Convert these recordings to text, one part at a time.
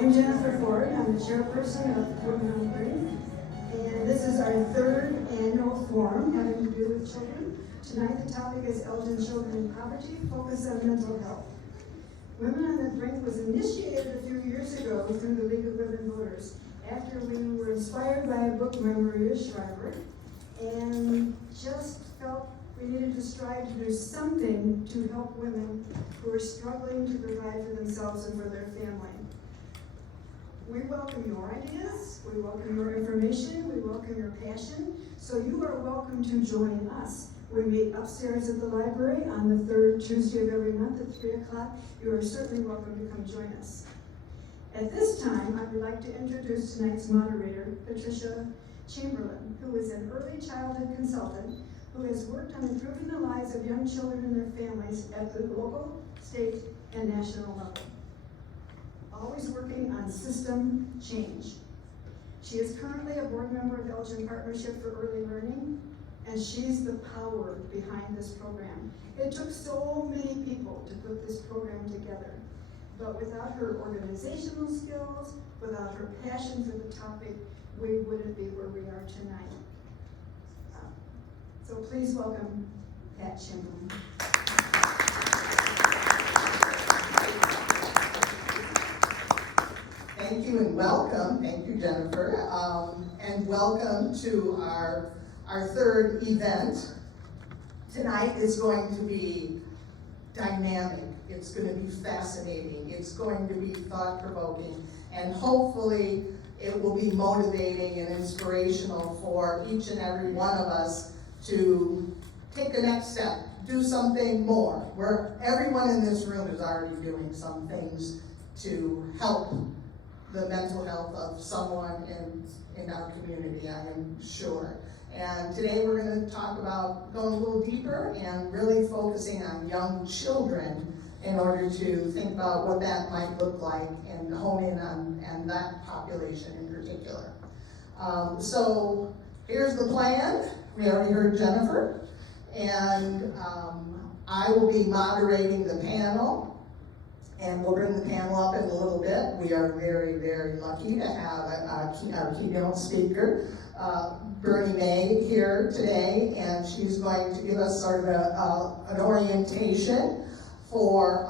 I'm Jennifer Ford. I'm the chairperson of Women on the Brink, and this is our third annual forum having to do with children. Tonight the topic is Elgin Children in Poverty, focus on mental health. Women on the Brink was initiated a few years ago through the League of Women Voters after we were inspired by a book by Maria Shriver and just felt we needed to strive to do something to help women who are struggling to provide for themselves and for their family. We welcome your ideas, we welcome your information, we welcome your passion, so you are welcome to join us. We meet upstairs at the library on the third Tuesday of every month at 3 o'clock. You are certainly welcome to come join us. At this time, I would like to introduce tonight's moderator, Patricia Chamberlain, who is an early childhood consultant who has worked on improving the lives of young children and their families at the local, state, and national level, always working on system change. She is currently a board member of Elgin Partnership for Early Learning, and she's the power behind this program. It took so many people to put this program together, but without her organizational skills, without her passion for the topic, we wouldn't be where we are tonight. So please welcome Pat Chamberlain. Thank you and welcome. Thank you, Jennifer. And welcome to our third event. Tonight is going to be dynamic. It's going to be fascinating. It's going to be thought-provoking. And hopefully it will be motivating and inspirational for each and every one of us to take the next step, do something more. Where everyone in this room is already doing some things to help the mental health of someone in our community, I am sure. And today we're going to talk about going a little deeper and really focusing on young children in order to think about what that might look like and hone in on that population in particular. So here's the plan. We already heard Jennifer, and I will be moderating the panel, and we'll bring the panel up in a little bit. We are very, very lucky to have our keynote speaker, Bernie May, here today, and she's going to give us sort of an orientation for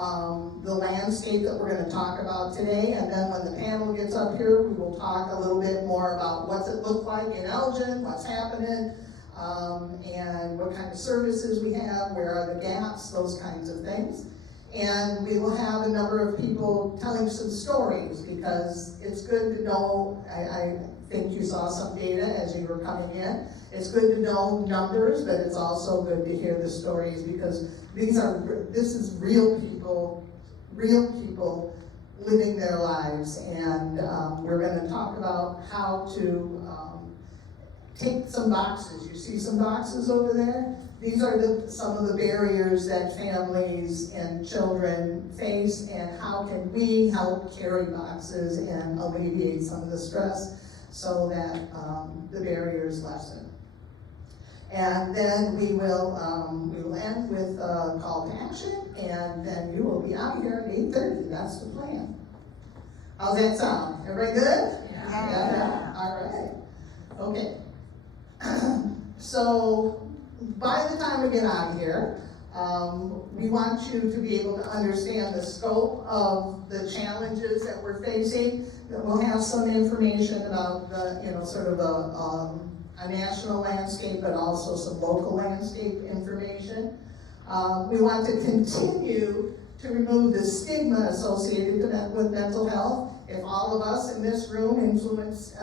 the landscape that we're going to talk about today. And then when the panel gets up here, we will talk a little bit more about what's it look like in Elgin, what's happening, and what kind of services we have, where are the gaps, those kinds of things. And we will have a number of people telling some stories, because it's good to know, I think you saw some data as you were coming in. It's good to know numbers, but it's also good to hear the stories, because this is real people living their lives. And we're going to talk about how to take some boxes. You see some boxes over there? These are some of the barriers that families and children face, and how can we help carry boxes and alleviate some of the stress so that the barriers lessen. And then we will end with a call to action, and then you will be out of here at 8:30. That's the plan. How's that sound? Everybody good? Yeah. All right. Okay. So by the time we get out of here, we want you to be able to understand the scope of the challenges that we're facing. We'll have some information about the, sort of a national landscape, but also some local landscape information. We want to continue to remove the stigma associated with mental health. If all of us in this room influence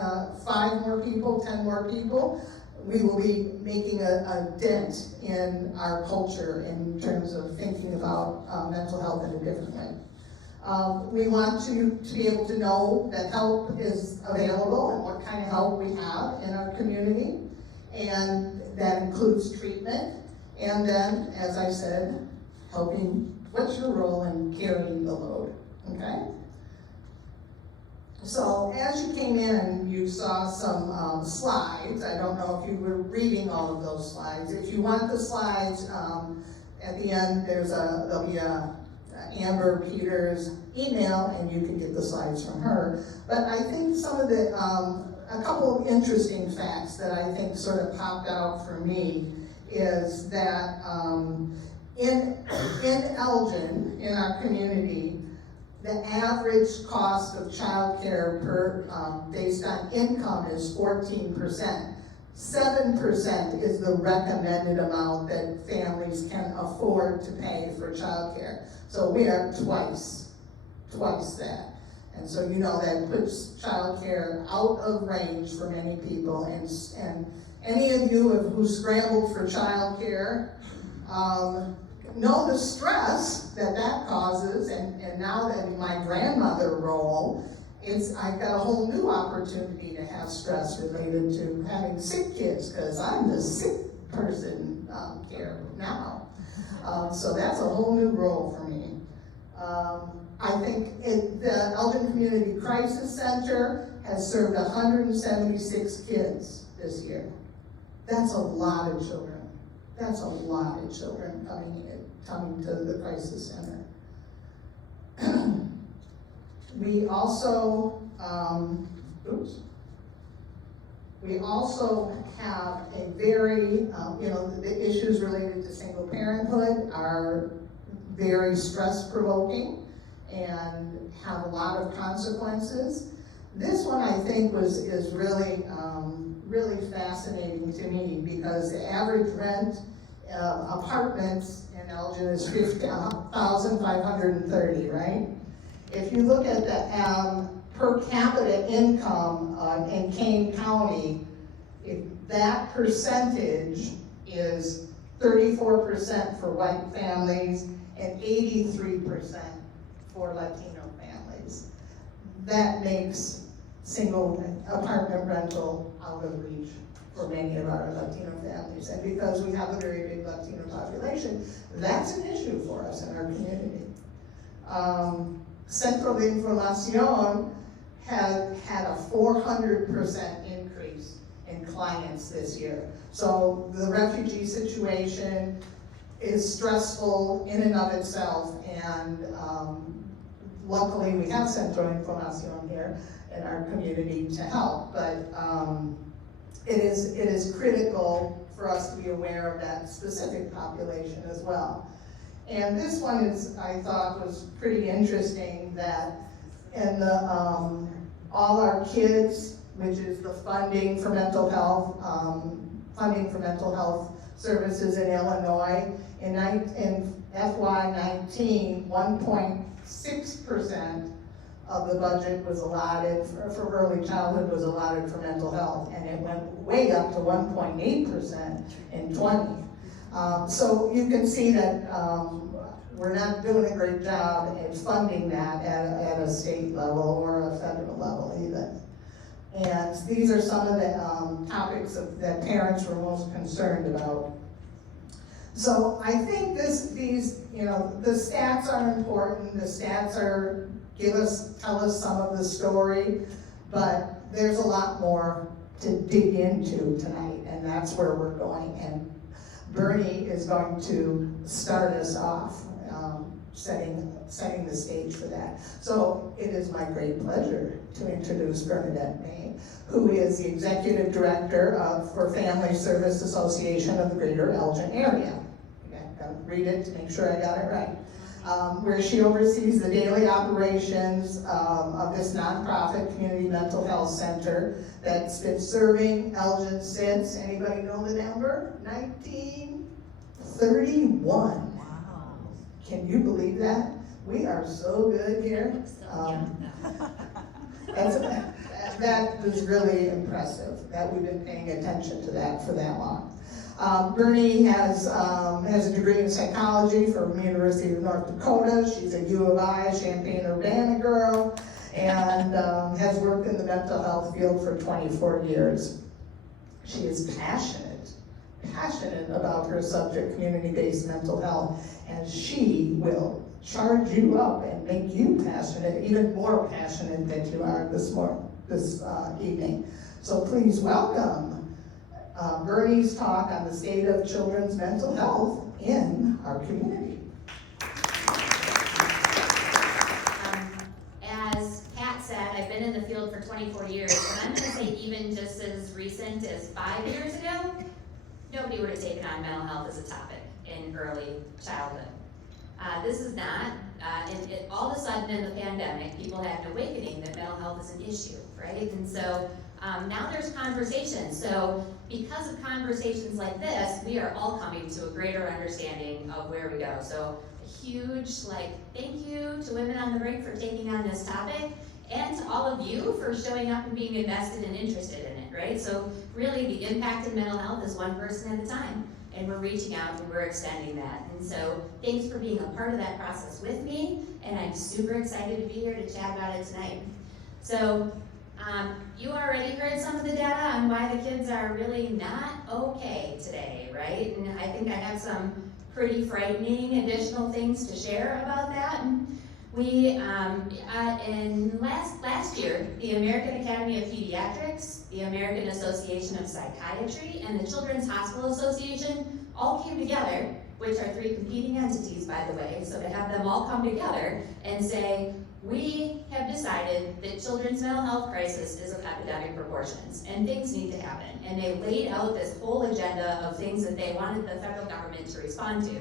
5 more people, 10 more people, we will be making a dent in our culture in terms of thinking about mental health in a different way. We want to be able to know that help is available and what kind of help we have in our community, and that includes treatment, and then, as I said, helping. What's your role in carrying the load, okay? So as you came in, you saw some slides. I don't know if you were reading all of those slides. If you want the slides, at the end there'll be a Amber Peters' email, and you can get the slides from her. But I think some of the, a couple of interesting facts that I think sort of popped out for me is that in Elgin, in our community, the average cost of childcare based on income is 14%. 7% is the recommended amount that families can afford to pay for childcare. So we are twice that. And so you know that puts childcare out of range for many people. And any of you who scrambled for childcare know the stress that causes. And now that in my grandmother role, I've got a whole new opportunity to have stress related to having sick kids, because I'm the sick person here now. So that's a whole new role for me. I think the Elgin Community Crisis Center has served 176 kids this year. That's a lot of children. That's a lot of children coming to the Crisis Center. We also have a very, the issues related to single parenthood are very stress-provoking and have a lot of consequences. This one I think is really, really fascinating to me, because the average rent apartments in Elgin is $50,530, right? If you look at the per capita income in Kane County, that percentage is 34% for white families and 83% for Latino families. That makes single apartment rental out of reach for many of our Latino families. And because we have a very big Latino population, that's an issue for us in our community. Centro de Información had a 400% increase in clients this year. So the refugee situation is stressful in and of itself, and luckily we have Centro de Información here in our community to help, but it is critical for us to be aware of that specific population as well. And this one I thought was pretty interesting, that in the All Our Kids, which is the funding for mental health services in Illinois, in FY19, 1.6% of the budget was allotted for early childhood was allotted for mental health, and it went way up to 1.8% in 20. So you can see that we're not doing a great job in funding that at a state level or a federal level even. And these are some of the topics that parents were most concerned about. So I think the stats are important. The stats tell us some of the story, but there's a lot more to dig into tonight, and that's where we're going. And Bernie is going to start us off, setting the stage for that. So it is my great pleasure to introduce Bernadette May, who is the Executive Director for Family Service Association of the Greater Elgin area. I've got to read it to make sure I got it right. Where she oversees the daily operations of this nonprofit community mental health center that's been serving Elgin since, anybody know the number? 1931. Wow. Can you believe that? We are so good here. That is really impressive that we've been paying attention to that for that long. Bernie has a degree in psychology from University of North Dakota. She's a U of I, Champaign-Urbana girl, and has worked in the mental health field for 24 years. She is passionate about her subject, community-based mental health, and she will charge you up and make you passionate, even more passionate than you are this evening. So please welcome Bernie's talk on the state of children's mental health in our community. field for 24 years, and I'm gonna say even just as recent as 5 years ago, nobody would have taken on mental health as a topic in early childhood. This is not, all of a sudden in the pandemic, people had an awakening that mental health is an issue, right? And so now there's conversation. So because of conversations like this, we are all coming to a greater understanding of where we go. So a huge thank you to Women on the Brink for taking on this topic, and to all of you for showing up and being invested and interested in it, right? So really the impact in mental health is one person at a time, and we're reaching out and we're extending that. And so thanks for being a part of that process with me, and I'm super excited to be here to chat about it tonight. So you already heard some of the data on why the kids are really not okay today, right? And I think I have some pretty frightening additional things to share about that. We, in last year, the American Academy of Pediatrics, the American Association of Psychiatry, and the Children's Hospital Association all came together, which are 3 competing entities, by the way, so to have them all come together and say, we have decided that children's mental health crisis is of epidemic proportions, and things need to happen. And they laid out this whole agenda of things that they wanted the federal government to respond to.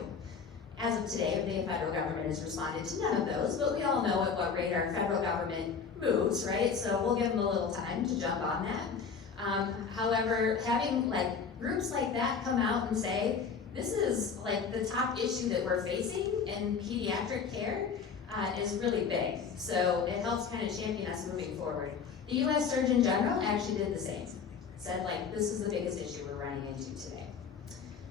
As of today, the federal government has responded to none of those, but we all know at what rate our federal government moves, right? So we'll give them a little time to jump on that. However, having groups like that come out and say, this is the top issue that we're facing in pediatric care is really big. So it helps kind of champion us moving forward. The US Surgeon General actually did the same. Said this is the biggest issue we're running into today.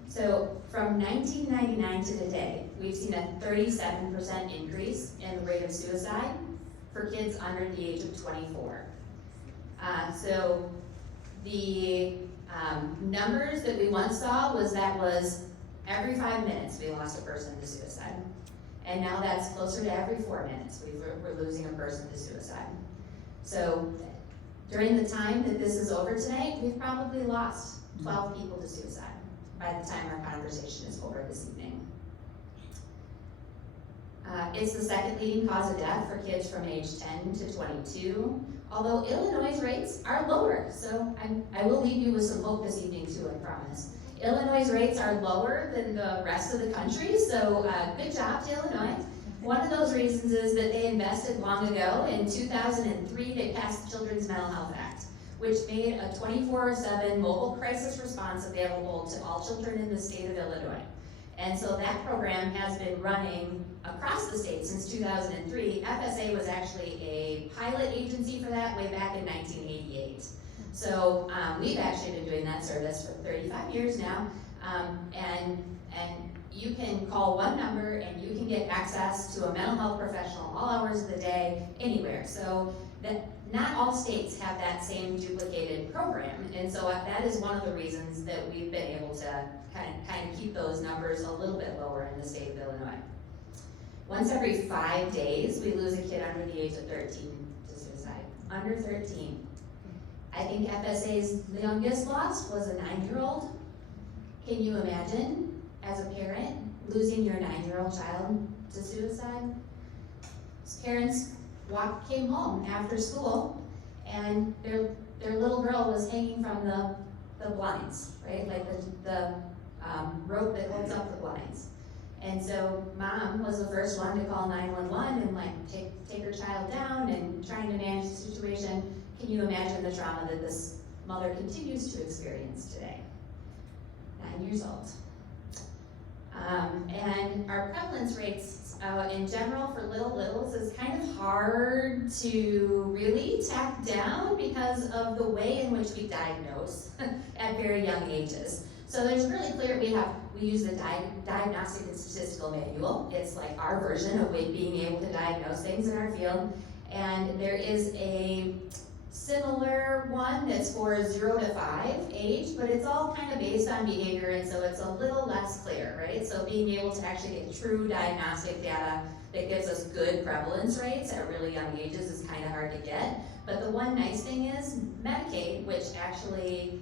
So from 1999 to today, we've seen a 37% increase in the rate of suicide for kids under the age of 24. So the numbers that we once saw was every 5 minutes we lost a person to suicide. And now that's closer to every 4 minutes we're losing a person to suicide. So during the time that this is over tonight, we've probably lost 12 people to suicide by the time our conversation is over this evening. It's the second leading cause of death for kids from age 10 to 22, although Illinois' rates are lower. So I will leave you with some hope this evening too, I promise. Illinois' rates are lower than the rest of the country, so good job to Illinois. One of those reasons is that they invested long ago. In 2003, they passed the Children's Mental Health Act, which made a 24/7 mobile crisis response available to all children in the state of Illinois. And so that program has been running across the state since 2003. FSA was actually a pilot agency for that way back in 1988. So we've actually been doing that service for 35 years now, and you can call one number and you can get access to a mental health professional all hours of the day, anywhere. So that not all states have that same duplicated program, and so that is one of the reasons that we've been able to kind of keep those numbers a little bit lower in the state of Illinois. Once every 5 days, we lose a kid under the age of 13 to suicide. Under 13. I think FSA's youngest loss was a 9-year-old. Can you imagine, as a parent, losing your 9-year-old child to suicide? His parents came home after school, and their little girl was hanging from the blinds, right? The rope that holds up the blinds. And so mom was the first one to call 911 and take her child down and trying to manage the situation. Can you imagine the trauma that this mother continues to experience today? 9 years old. And our prevalence rates in general for littles is kind of hard to really tack down because of the way in which we diagnose at very young ages. So there's really clear, we use the Diagnostic and Statistical Manual. It's like our version of being able to diagnose things in our field. And there is a similar one that's for 0 to 5 age, but it's all kind of based on behavior, and so it's a little less clear, right? So being able to actually get true diagnostic data that gives us good prevalence rates at really young ages is kind of hard to get. But the one nice thing is Medicaid, which actually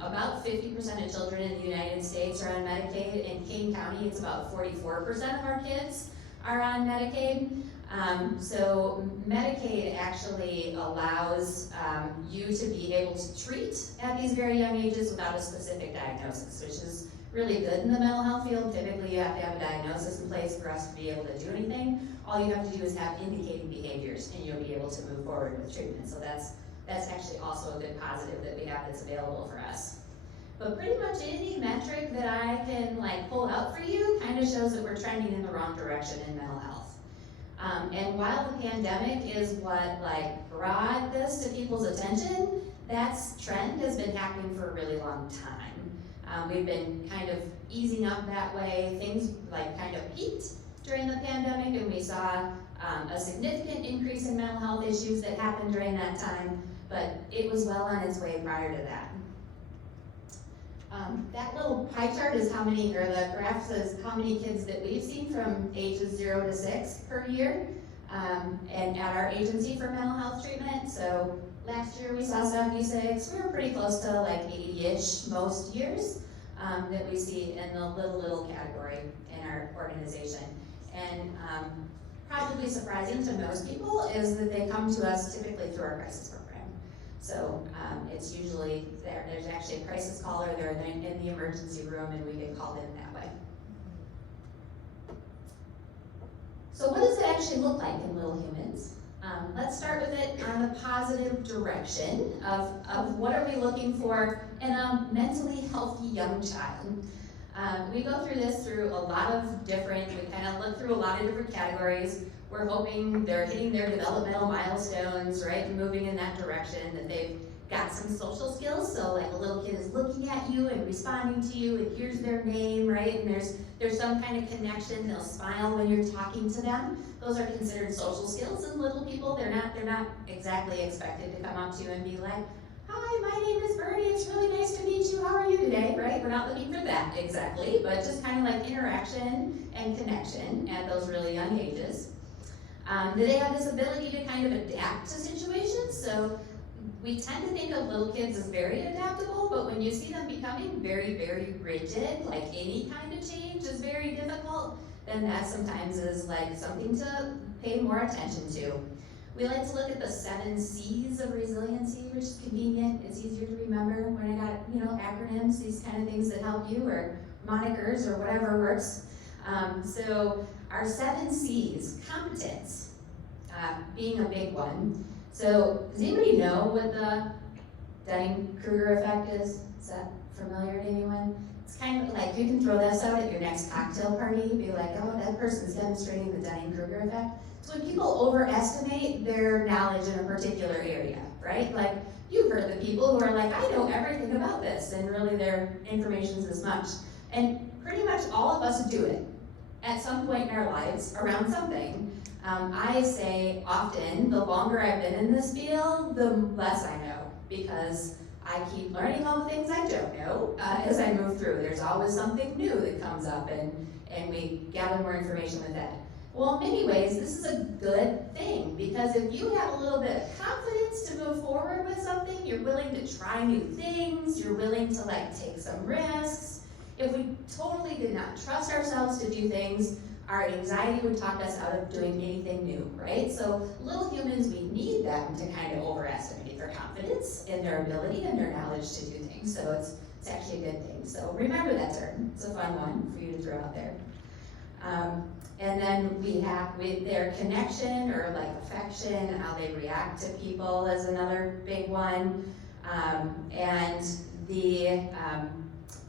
about 50% of children in the United States are on Medicaid. In King County, it's about 44% of our kids are on Medicaid. So Medicaid actually allows you to be able to treat at these very young ages without a specific diagnosis, which is really good in the mental health field. Typically, you have to have a diagnosis in place for us to be able to do anything. All you have to do is have indicating behaviors, and you'll be able to move forward with treatment. So that's actually also a good positive that we have that's available for us. But pretty much any metric that I can pull out for you kind of shows that we're trending in the wrong direction in mental health. And while the pandemic is what brought this to people's attention, that trend has been happening for a really long time. We've been kind of easing up that way. Things kind of peaked during the pandemic, and we saw a significant increase in mental health issues that happened during that time, but it was well on its way prior to that. That little pie chart is how many, or the graph says how many kids that we've seen from ages 0 to 6 per year, and at our agency for mental health treatment. So last year we saw 76. We were pretty close to 80-ish most years that we see in the little category in our organization. And probably surprising to most people is that they come to us typically through our crisis program. So it's usually there's actually a crisis caller, they're in the emergency room, and we get called in that way. So what does it actually look like in Little Humans? Let's start with it on the positive direction of what are we looking for in a mentally healthy young child. We go through this through a lot of different, we kind of look through a lot of different categories. We're hoping they're hitting their developmental milestones, right, and moving in that direction, that they've got some social skills. So a little kid is looking at you and responding to you, and here's their name, right, and there's some kind of connection. They'll smile when you're talking to them. Those are considered social skills in little people. They're not exactly expected to come up to you and be like, hi, my name is Bernie, it's really nice to meet you, how are you today, right? We're not looking for that exactly, but just kind of interaction and connection at those really young ages. Do they have this ability to kind of adapt to situations? So we tend to think of little kids as very adaptable, but when you see them becoming very, very rigid, any kind of change is very difficult, then that sometimes is something to pay more attention to. We like to look at the 7 C's of resiliency, which is convenient. It's easier to remember when I got, acronyms, these kind of things that help you, or monikers, or whatever works. So our 7 C's, competence, being a big one. So does anybody know what the Dunning-Kruger effect is? Is that familiar to anyone? It's kind of you can throw this out at your next cocktail party, be like, oh, that person's demonstrating the Dunning-Kruger effect. It's when people overestimate their knowledge in a particular area, right? You've heard the people who are I know everything about this, and really their information's as much. And pretty much all of us do it at some point in our lives around something. I say often, the longer I've been in this field, the less I know, because I keep learning all the things I don't know as I move through. There's always something new that comes up, and we gather more information with that. Well, in many ways, this is a good thing, because if you have a little bit of confidence to move forward with something, you're willing to try new things, you're willing to take some risks. If we totally did not trust ourselves to do things, our anxiety would talk us out of doing anything new, right? So little humans, we need them to kind of overestimate their confidence in their ability and their knowledge to do things. So it's actually a good thing. So remember that term. It's a fun one for you to throw out there. And then we have with their connection, or affection, how they react to people is another big one. And the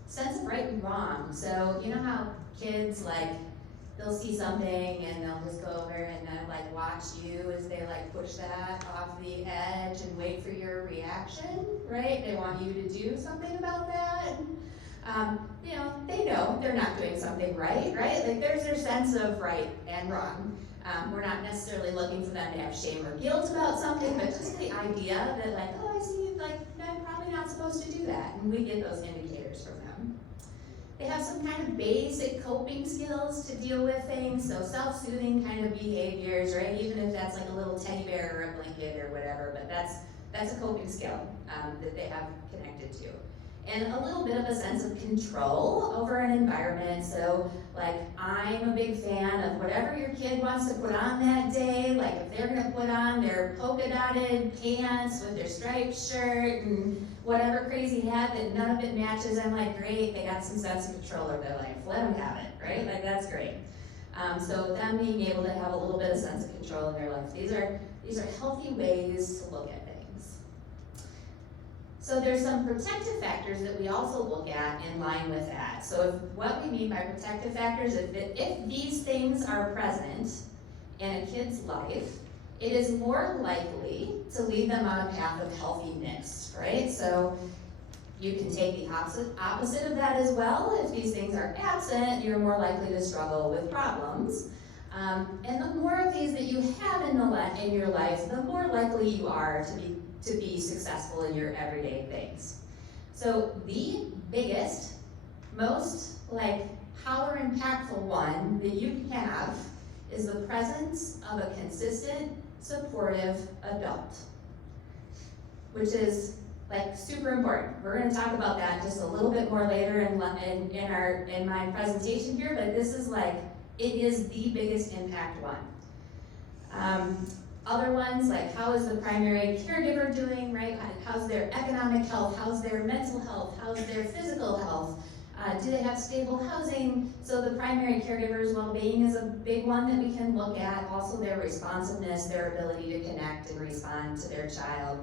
sense of right and wrong. So you know how kids they'll see something and they'll just go over and then watch you as they push that off the edge and wait for your reaction, right? They want you to do something about that. They know they're not doing something right? There's their sense of right and wrong. We're not necessarily looking for them to have shame or guilt about something, but just the idea that oh, I see, I'm probably not supposed to do that, and we get those indicators from them. They have some kind of basic coping skills to deal with things, so self-soothing kind of behaviors, right? Even if that's a little teddy bear or a blanket or whatever, but that's a coping skill that they have connected to. and a little bit of a sense of control over an environment. So like, I'm a big fan of whatever your kid wants to put on that day. Like if they're gonna put on their polka dotted pants with their striped shirt and whatever crazy hat that none of it matches, I'm like, great, they got some sense of control over their life. Let them have it, right? Like that's great. So them being able to have a little bit of sense of control in their life. These are healthy ways to look at things. So there's some protective factors that we also look at in line with that. So what we mean by protective factors is that if these things are present in a kid's life, it is more likely to lead them on a path of healthiness, right? So you can take the opposite of that as well. If these things are absent, you're more likely to struggle with problems. And the more of these that you have in your life, the more likely you are to be successful in your everyday things. So the biggest, most power impactful one that you can have is the presence of a consistent, supportive adult, which is super important. We're going to talk about that just a little bit more later in my presentation here, but this is it is the biggest impact one. Other ones, like how is the primary caregiver doing, right? How's their economic health? How's their mental health? How's their physical health? Do they have stable housing? So the primary caregiver's well-being is a big one that we can look at. Also their responsiveness, their ability to connect and respond to their child.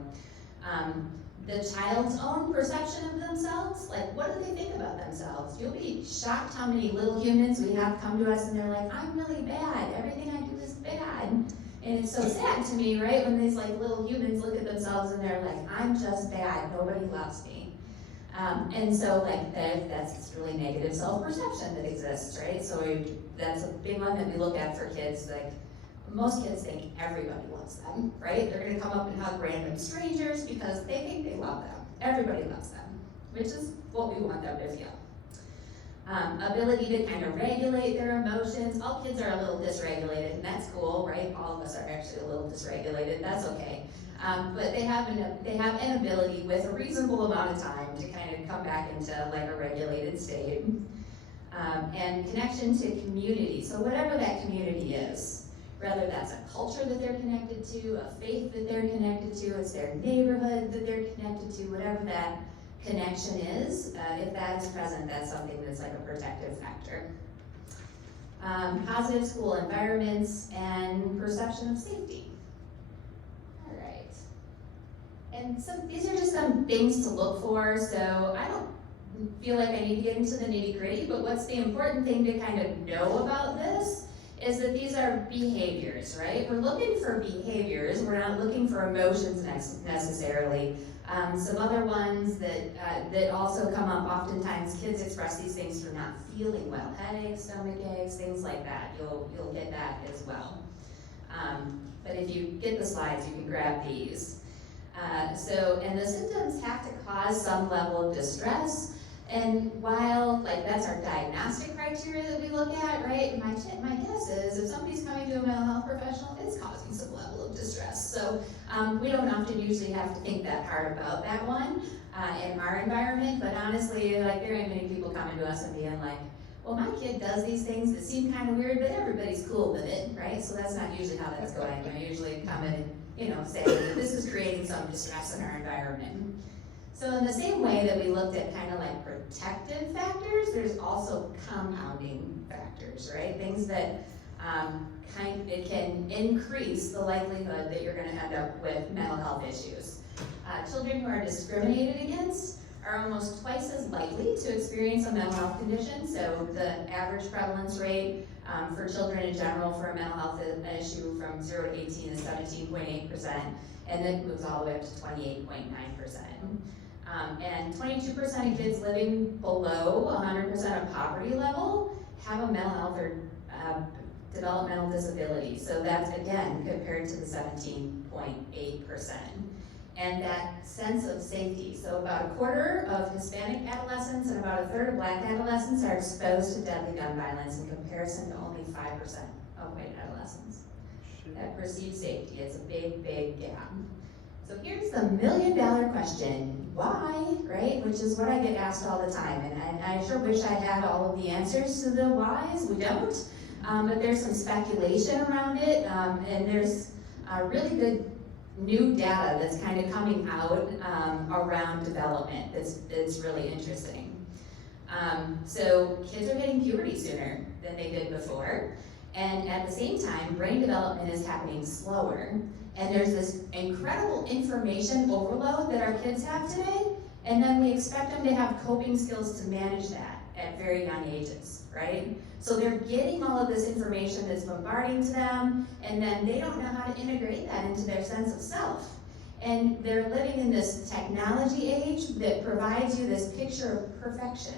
The child's own perception of themselves, what do they think about themselves? You'll be shocked how many little humans we have come to us and they're like, I'm really bad, everything I do is bad. And it's so sad to me, right, when these little humans look at themselves and they're like, I'm just bad, nobody loves me. And so that's this really negative self-perception that exists, right? So that's a big one that we look at for kids. Most kids think everybody loves them, right? They're gonna come up and hug random strangers because they think they love them. Everybody loves them, which is what we want them to feel. Ability to kind of regulate their emotions. All kids are a little dysregulated, and that's cool, right? All of us are actually a little dysregulated, that's okay. But they have an ability with a reasonable amount of time to kind of come back into a regulated state. And connection to community, so whatever that community is, whether that's a culture that they're connected to, a faith that they're connected to, it's their neighborhood that they're connected to, whatever that connection is, if that is present, that's something that's a protective factor. Positive school environments and perception of safety. All right. And so these are just some things to look for, so I don't feel like I need to get into the nitty-gritty, but what's the important thing to kind of know about this is that these are behaviors, right? We're looking for behaviors, we're not looking for emotions necessarily. Some other ones that also come up, oftentimes kids express these things through not feeling well, headaches, stomach aches, things like that. You'll get that as well. But if you get the slides, you can grab these. And the symptoms have to cause some level of distress. And while that's our diagnostic criteria that we look at, right? My guess is if somebody's coming to a mental health professional, it's causing some level of distress. So we don't often usually have to think that hard about that one in our environment. But honestly, there ain't many people coming to us and being like, well, my kid does these things that seem kind of weird, but everybody's cool with it, right? So that's not usually how that's going. I usually come in and say that this is creating some distress in our environment. So in the same way that we looked at kind of protective factors, there's also compounding factors, right? Things that it can increase the likelihood that you're going to end up with mental health issues. Children who are discriminated against are almost twice as likely to experience a mental health condition. So the average prevalence rate for children in general for a mental health issue from 0 to 18 is 17.8%, and then moves all the way up to 28.9%. And 22% of kids living below 100% of poverty level have a mental health or developmental disability. So that's, again, compared to the 17.8%. And that sense of safety. So about a quarter of Hispanic adolescents and about a third of Black adolescents are exposed to deadly gun violence in comparison to only 5% of white adolescents. That perceived safety is a big, big gap. So here's the million-dollar question, why, right? Which is what I get asked all the time, and I sure wish I had all of the answers to the whys, we don't. But there's some speculation around it, and there's really good new data that's kind of coming out around development that's really interesting. So kids are hitting puberty sooner than they did before, and at the same time, brain development is happening slower, and there's this incredible information overload that our kids have today, and then we expect them to have coping skills to manage that at very young ages, right? So they're getting all of this information that's bombarding to them, and then they don't know how to integrate that into their sense of self. And they're living in this technology age that provides you this picture of perfection.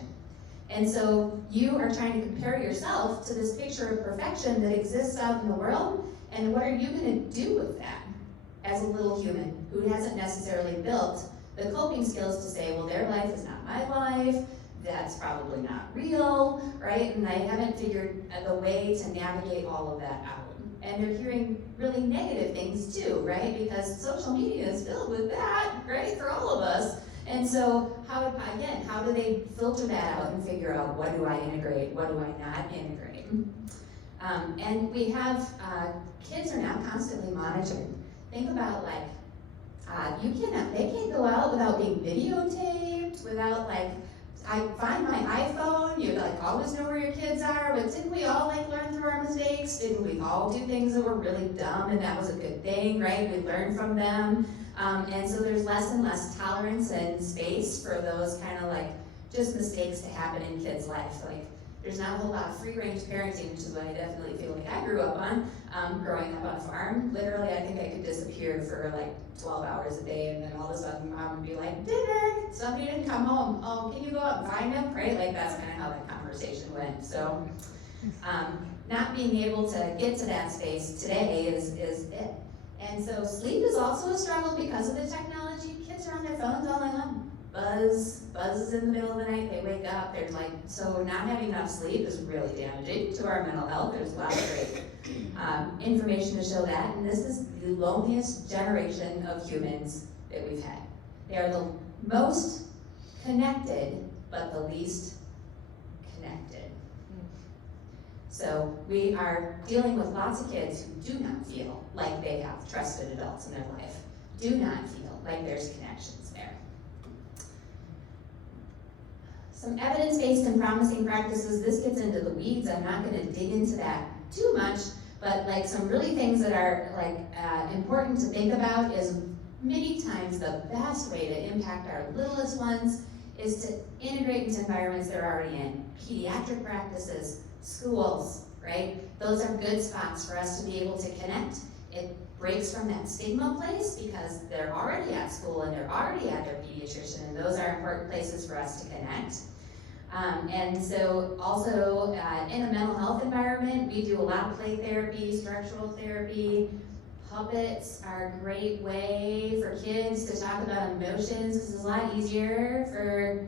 And so you are trying to compare yourself to this picture of perfection that exists out in the world, and what are you going to do with that as a little human who hasn't necessarily built the coping skills to say, well, their life is not my life, that's probably not real, right? And they haven't figured the way to navigate all of that out. And they're hearing really negative things too, right? Because social media is filled with that, right, for all of us. And so how do they filter that out and figure out what do I integrate, what do I not integrate? And we have, kids are now constantly monitored. Think about they can't go out without being videotaped, without I find my iPhone, you always know where your kids are, but didn't we all learn through our mistakes? Didn't we all do things that were really dumb and that was a good thing, right? We learn from them. And so there's less and less tolerance and space for those kind of just mistakes to happen in kids' life. There's not a whole lot of free-range parenting, which is what I definitely feel like I grew up on, growing up on a farm. Literally, I think I could disappear for 12 hours a day, and then all of a sudden mom would be like, dinner, somebody didn't come home. Oh, can you go out and find them? Right? That's kind of how that conversation went. So not being able to get to that space today is it. And so sleep is also a struggle because of the technology. Kids are on their phones all night long. Buzzes in the middle of the night, they wake up, they're so not having enough sleep is really damaging to our mental health. There's a lot of great information to show that, and this is the loneliest generation of humans that we've had. They are the most connected, but the least connected. So we are dealing with lots of kids who do not feel like they have trusted adults in their life, do not feel like there's connections there. Some evidence-based and promising practices, this gets into the weeds, I'm not going to dig into that too much, but some really things that are important to think about is many times the best way to impact our littlest ones is to integrate into environments they're already in. Pediatric practices, schools, right? Those are good spots for us to be able to connect. It breaks from that stigma place because they're already at school and they're already at their pediatrician, and those are important places for us to connect. And so also in a mental health environment, we do a lot of play therapy, structural therapy. Puppets are a great way for kids to talk about emotions, because it's a lot easier for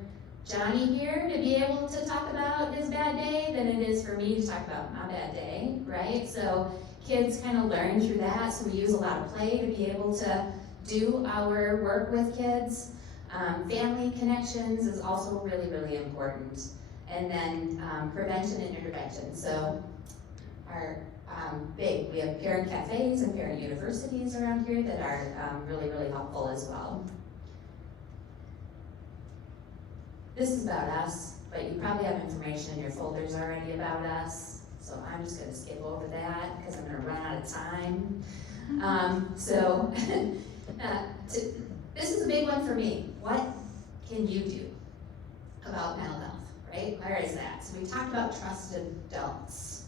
Johnny here to be able to talk about his bad day than it is for me to talk about my bad day, right? So kids kind of learn through that, so we use a lot of play to be able to do our work with kids. Family connections is also really, really important. And then prevention and intervention. So our we have parent cafes and parent universities around here that are really, really helpful as well. This is about us, but you probably have information in your folders already about us. So I'm just going to skip over that because I'm going to run out of time. This is a big one for me. What can you do about mental health, right? Where is that? So we talked about trusted adults.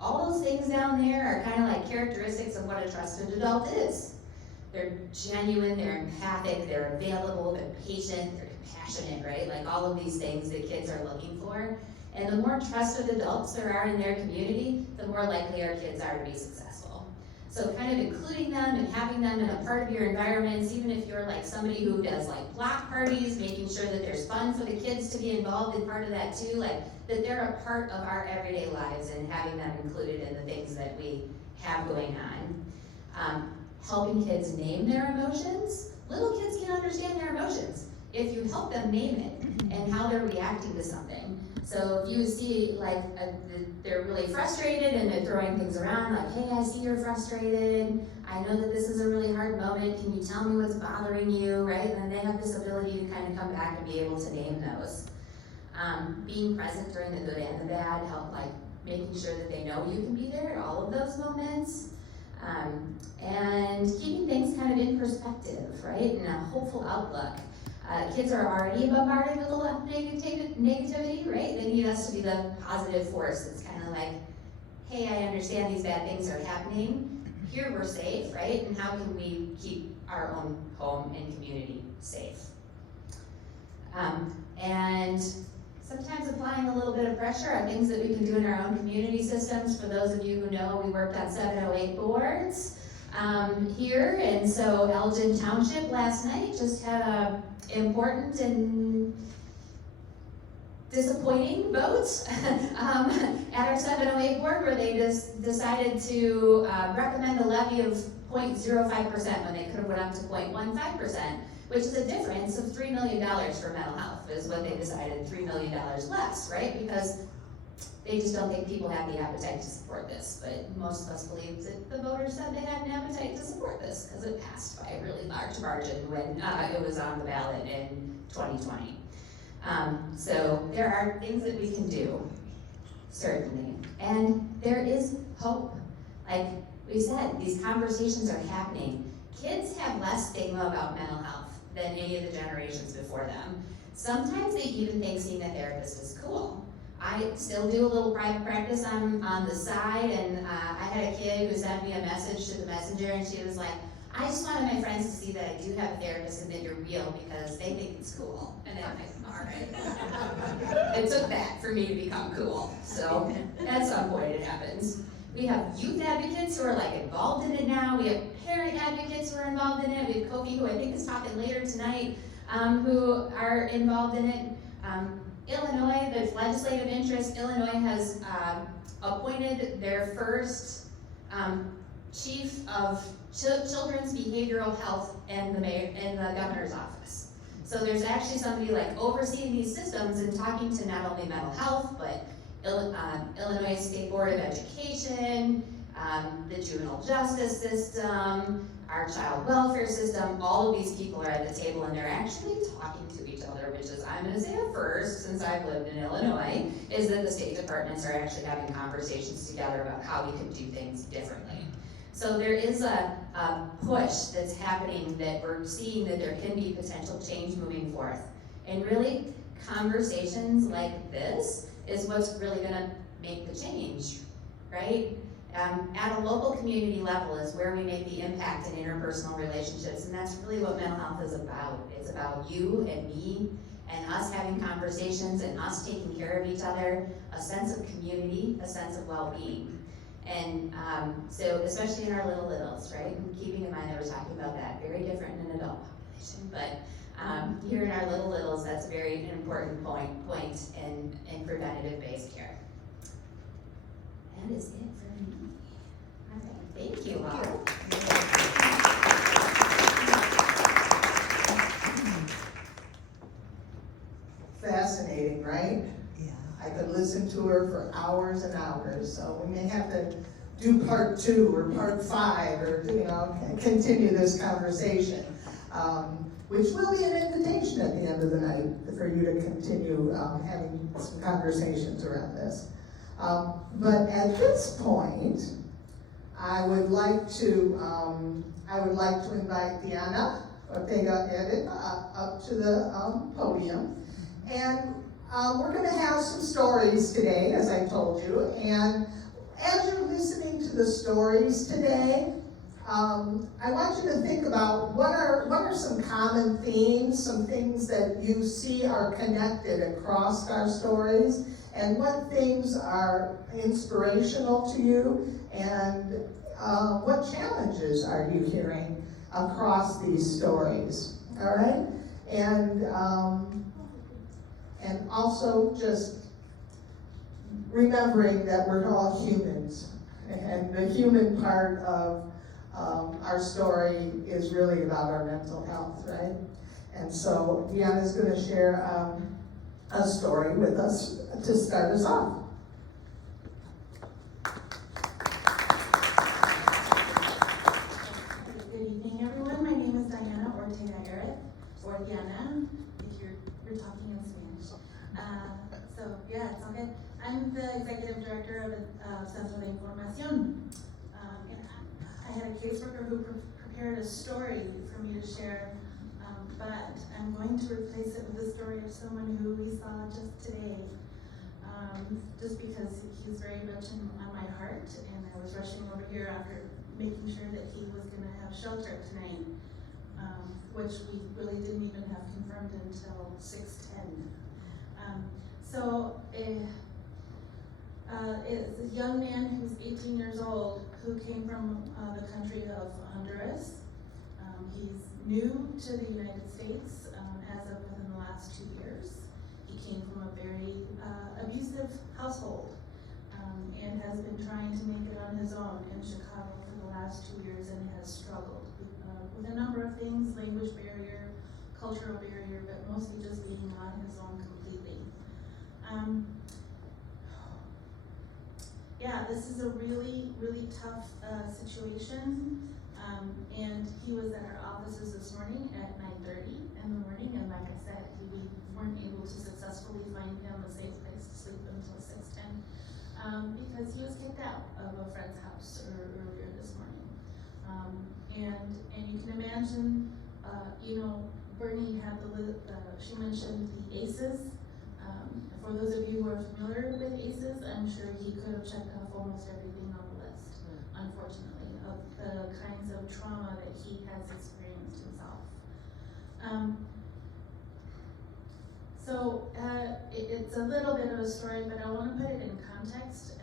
All those things down there are kind of characteristics of what a trusted adult is. They're genuine, they're empathic, they're available, they're patient, they're compassionate, right? All of these things that kids are looking for. And the more trusted adults there are in their community, the more likely our kids are to be successful. So kind of including them and having them in a part of your environments, even if you're somebody who does block parties, making sure that there's fun for the kids to be involved in part of that too, that they're a part of our everyday lives and having them included in the things that we have going on. helping kids name their emotions. Little kids can understand their emotions if you help them name it and how they're reacting to something. So if you see like they're really frustrated and they're throwing things around, like, hey, I see you're frustrated. I know that this is a really hard moment. Can you tell me what's bothering you, right? And then they have this ability to kind of come back and be able to name those. Being present during the good and the bad, help like making sure that they know you can be there at all of those moments. And keeping things kind of in perspective, right? And a hopeful outlook. Kids are already bombarded with a lot of negativity, right? They need us to be the positive force. It's kind of like, hey, I understand these bad things are happening. Here we're safe, right? And how can we keep our own home and community safe? And sometimes applying a little bit of pressure are things that we can do in our own community systems. For those of you who know, we worked on 708 boards here, and so Elgin Township last night just had a important and disappointing vote at our 708 board, where they just decided to recommend a levy of 0.05% when they could have went up to 0.15%, which is a difference of $3 million for mental health, is what they decided, $3 million less, right? Because they just don't think people have the appetite to support this. But most of us believe that the voters said they had an appetite to support this because it passed by a really large margin when it was on the ballot in 2020. So there are things that we can do, certainly. And there is hope. Like we said, these conversations are happening. Kids have less stigma about mental health than any of the generations before them. Sometimes they even think seeing a therapist is cool. I still do a little private practice on the side, and I had a kid who sent me a message to the messenger, and she was like, I just wanted my friends to see that I do have a therapist and that you're real because they think it's cool. And then I'm like, all right. It took that for me to become cool. So at some point it happens. We have youth advocates who are like involved in it now. We have parent advocates who are involved in it. We have Kofi, who I think is talking later tonight, who are involved in it. Illinois, there's legislative interest. Illinois has appointed their first chief of children's behavioral health in the governor's office. So there's actually somebody like overseeing these systems and talking to not only mental health, but Illinois State Board of Education, the juvenile justice system, our child welfare system. All of these people are at the table and they're actually talking to each other, which is, I'm going to say a first since I've lived in Illinois, is that the state departments are actually having conversations together about how we can do things differently. So there is a push that's happening that we're seeing that there can be potential change moving forth. And really, conversations like this is what's really going to make the change, right? At a local community level is where we make the impact in interpersonal relationships, and that's really what mental health is about. It's about you and me and us having conversations and us taking care of each other, a sense of community, a sense of well-being. And so especially in our littles, right? And keeping in mind that we're talking about that, very different in an adult population, but here in our littles, that's a very important point in preventative-based care. That is it for me. All right, thank you all. Fascinating, right? Yeah. I could listen to her for hours and hours, so we may have to do part 2 or part 5 or, continue this conversation, which will be an invitation at the end of the night for you to continue having some conversations around this. But at this point, I would like to invite Diana Ortega-Edit up to the podium. And we're going to have some stories today, as I told you. And as you're listening to the stories today, I want you to think about what are some common themes, some things that you see are connected across our stories, and what things are inspirational to you, and what challenges are you hearing across these stories, all right? And also just remembering that we're all humans, and the human part of our story is really about our mental health, right? And so Deanna's going to share a story with us to start us off. Good evening, everyone. My name is Diana or Diana, if you're talking in Spanish. It's all good. I'm the executive director of Centro de Información. And I had a caseworker who prepared a story for me to share, but I'm going to replace it with the story of someone who we saw just today. Just because he's very much on my heart, and I was rushing over here after making sure that he was going to have shelter tonight, which we really didn't even have confirmed until 6:10. It's a young man who's 18 years old who came from the country of Honduras. He's new to the United States as of within the last 2 years. He came from a very abusive household and has been trying to make it on his own in Chicago for the last 2 years and has struggled with a number of things, language barrier, cultural barrier, but mostly just being on his own completely. This is a really, really tough situation. And he was at our offices this morning at 9:30 in the morning, and like I said, we weren't able to successfully find him a safe place to sleep until 6:10 because he was kicked out of a friend's house earlier this morning. And you can imagine, Bernie had she mentioned the ACEs. For those of you who are familiar with ACEs, I'm sure he could have checked off almost everything on the list, unfortunately, of the kinds of trauma that he has experienced himself. It's a little bit of a story, but I want to put it in context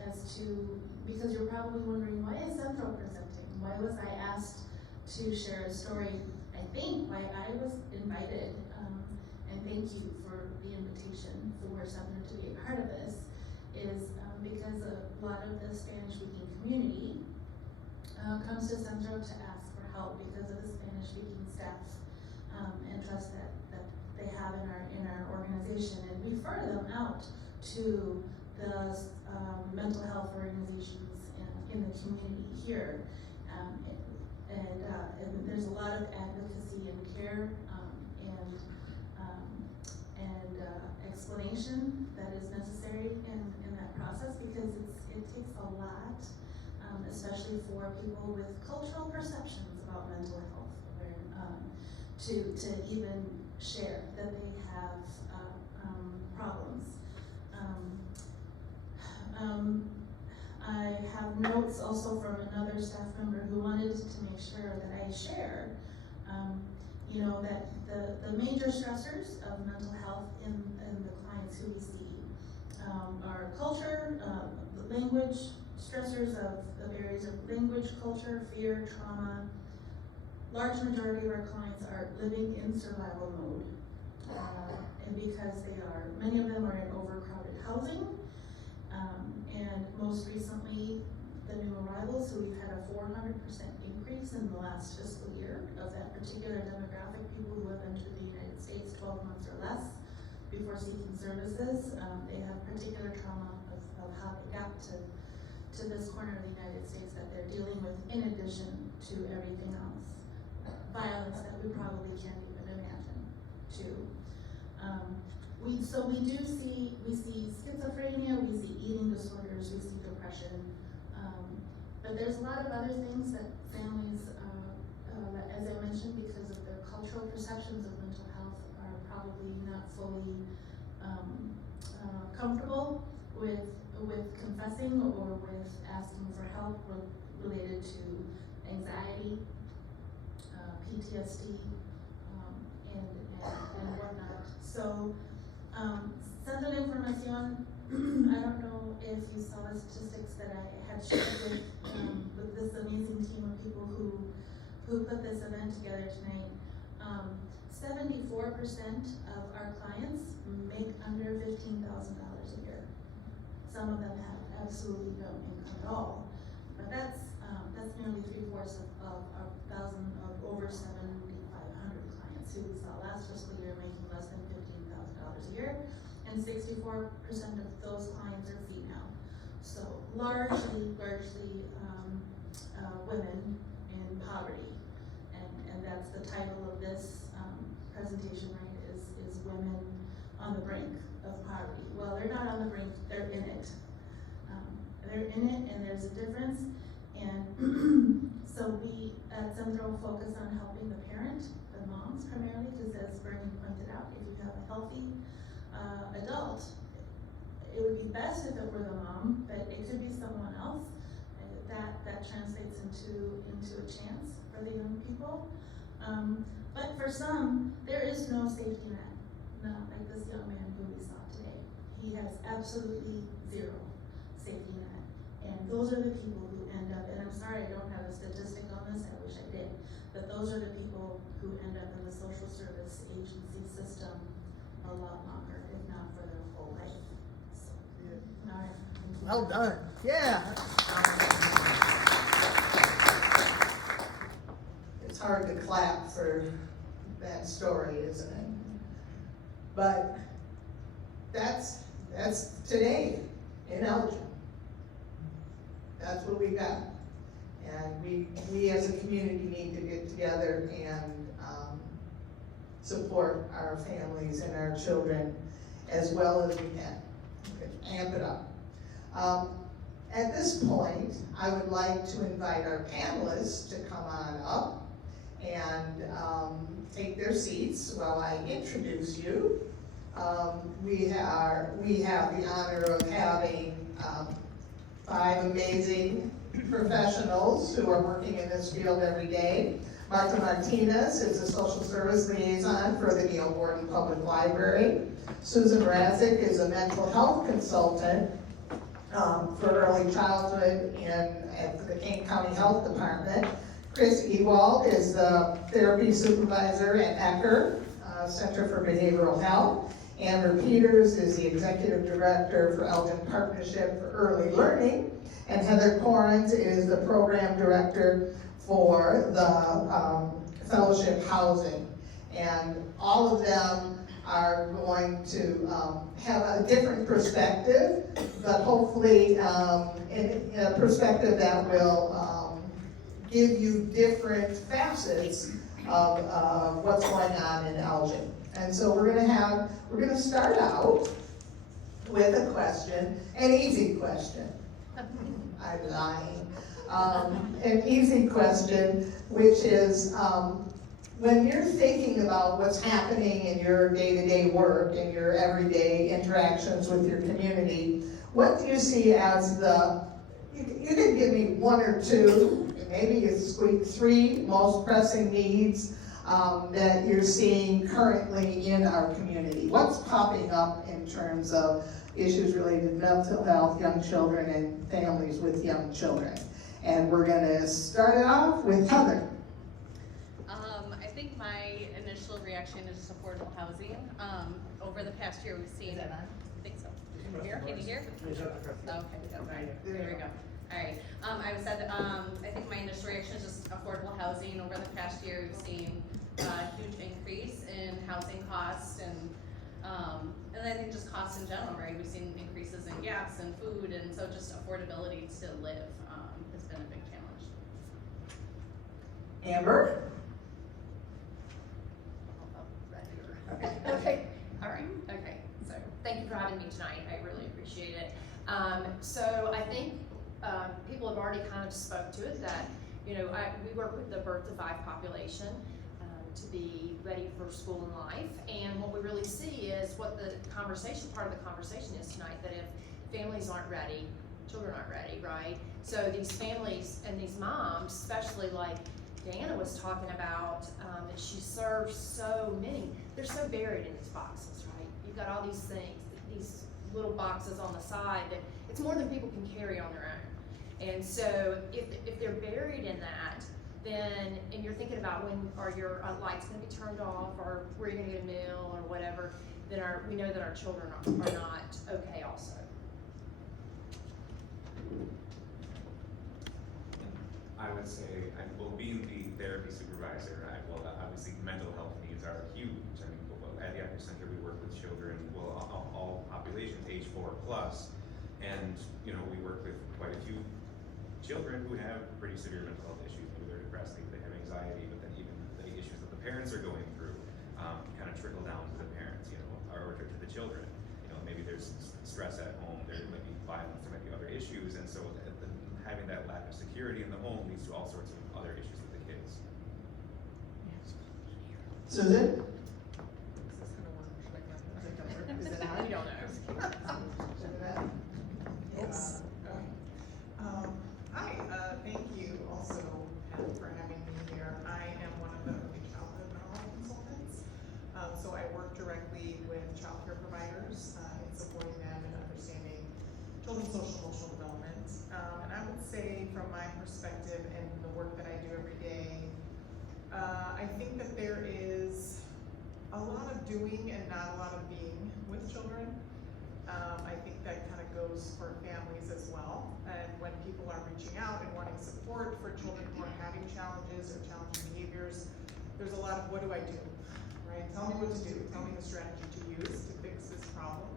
because you're probably wondering, why is Centro presenting? Why was I asked to share a story? I think why I was invited, and thank you for the invitation for Centro to be a part of this, is because a lot of the Spanish-speaking community comes to Centro to ask for help because of the Spanish-speaking staff and trust that they have in our organization, and refer them out to the mental health organizations in the community here. And there's a lot of advocacy and care and explanation that is necessary in that process, because it takes a lot, especially for people with cultural perceptions about mental health, to even share that they have problems. I have notes also from another staff member who wanted to make sure that I share, that the major stressors of mental health in the clients who we see are culture, the language, stressors of the barriers of language, culture, fear, trauma. Large majority of our clients are living in survival mode, and because many of them are in overcrowded housing, and most recently, the new arrivals, so we've had a 400% increase in the last fiscal year of that particular demographic, people who have entered the United States 12 months or less before seeking services. They have particular trauma of how they got to this corner of the United States that they're dealing with, in addition to everything else. Violence that we probably can't even imagine, too. We see schizophrenia, we see eating disorders, we see depression, but there's a lot of other things that families, as I mentioned, because of their cultural perceptions of mental health, are probably not fully comfortable with confessing or with asking for help related to anxiety, PTSD, and whatnot. So, Centro de Información, I don't know if you saw the statistics that I had shared with this amazing team of people who put this event together tonight. 74% of our clients make under $15,000 a year. Some of them have absolutely no income at all, but that's That's nearly 3/4 of over 7,500 clients who we saw last fiscal year making less than $15,000 a year, and 64% of those clients are female. So largely women in poverty, and that's the title of this presentation, right? Is women on the brink of poverty. Well, they're not on the brink; they're in it. They're in it, and there's a difference. And so we at Central focus on helping the parent, the moms primarily, because as Bernie pointed out, if you have a healthy adult, it would be best if it were the mom, but it could be someone else. That translates into a chance for the young people. But for some, there is no safety net. Not like this young man who we saw today. He has absolutely zero safety net. And those are the people who end up, and I'm sorry I don't have a statistic on this, I wish I did, but those are the people who end up in the social service agency system a lot longer, if not for their whole life. So, all right. Well done. Yeah. It's hard to clap for that story, isn't it? But that's today in Elgin. That's what we got. And we as a community need to get together and support our families and our children as well as we can. Amp it up. At this point, I would like to invite our panelists to come on up and take their seats while I introduce you. We have the honor of having 5 amazing professionals who are working in this field every day. Martha Martinez is a social service liaison for the Neil Gordon Public Library. Susan Razik is a mental health consultant for early childhood at the Kane County Health Department. Chris Ewald is the therapy supervisor at Ecker Center for Behavioral Health. Amber Peters is the executive director for Elgin Partnership for Early Learning. And Heather Corrins is the program director for the fellowship housing. And all of them are going to have a different perspective, but hopefully in a perspective that will give you different facets of what's going on in Elgin. And so we're gonna start out with a question, an easy question. I'm lying. An easy question, which is, when you're thinking about what's happening in your day-to-day work and your everyday interactions with your community, what do you see as you can give me 1 or 2, maybe you squeak 3 most pressing needs that you're seeing currently in our community. What's popping up in terms of issues related to mental health, young children, and families with young children? And we're gonna start it off with Heather. I think my initial reaction is just affordable housing. Over the past year, we've seen. I think so. Can you hear? Okay. There we go. All right. I think my initial reaction is just affordable housing. Over the past year, we've seen a huge increase in housing costs and I think just costs in general, right? We've seen increases in gas and food, and so just affordability to live has been a big challenge. Amber? Okay, all right, okay, so thank you for having me tonight, I really appreciate it. So I think people have already kind of spoke to it that, we work with the birth to 5 population to be ready for school and life, and what we really see is what the conversation, part of the conversation is tonight, that if families aren't ready, children aren't ready, right? So these families and these moms, especially like Diana was talking about, that she serves so many, they're so buried in these boxes, right? You've got all these things, these little boxes on the side that it's more than people can carry on their own. And so if they're buried in that, then, and you're thinking about when are your lights gonna be turned off, or where you're gonna get a meal or whatever, then we know that our children are not okay also. I would say, being the therapy supervisor, obviously mental health needs are huge. I mean, at the Actor Center, we work with children, all populations, age 4+, and, you know, we work with quite a few children who have pretty severe mental health issues. Maybe they're depressed, maybe they have anxiety, but then even the issues that the parents are going through kind of trickle down to the parents, you know, or to the children. You know, maybe there's stress at home, there might be violence, there might be other issues, and so having that lack of security in the home leads to all sorts of other issues with the kids. Susan? Is it on? We don't know. Yes. Hi, thank you also for having me here. I am one of the early childhood mental health consultants. So I work directly with child care providers in supporting them in understanding children's social emotional development. And I would say from my perspective and the work that I do every day, I think that there is a lot of doing and not a lot of being with children. I think that kind of goes for families as well. And when people are reaching out and wanting support for children who are having challenges or challenging behaviors, there's a lot of what do I do, right? Tell me what to do. Tell me the strategy to use to fix this problem.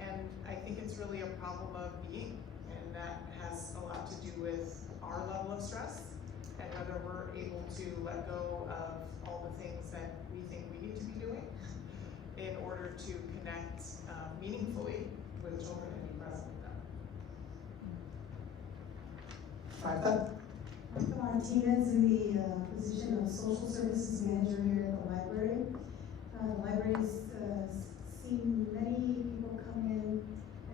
And I think it's really a problem of being, and that has a lot to do with our level of stress and whether we're able to let go of all the things that we think we need to be doing in order to connect meaningfully with children and be present with them. Martha? Martha Martinez in the position of social services manager here at the library. The library's seen many people come in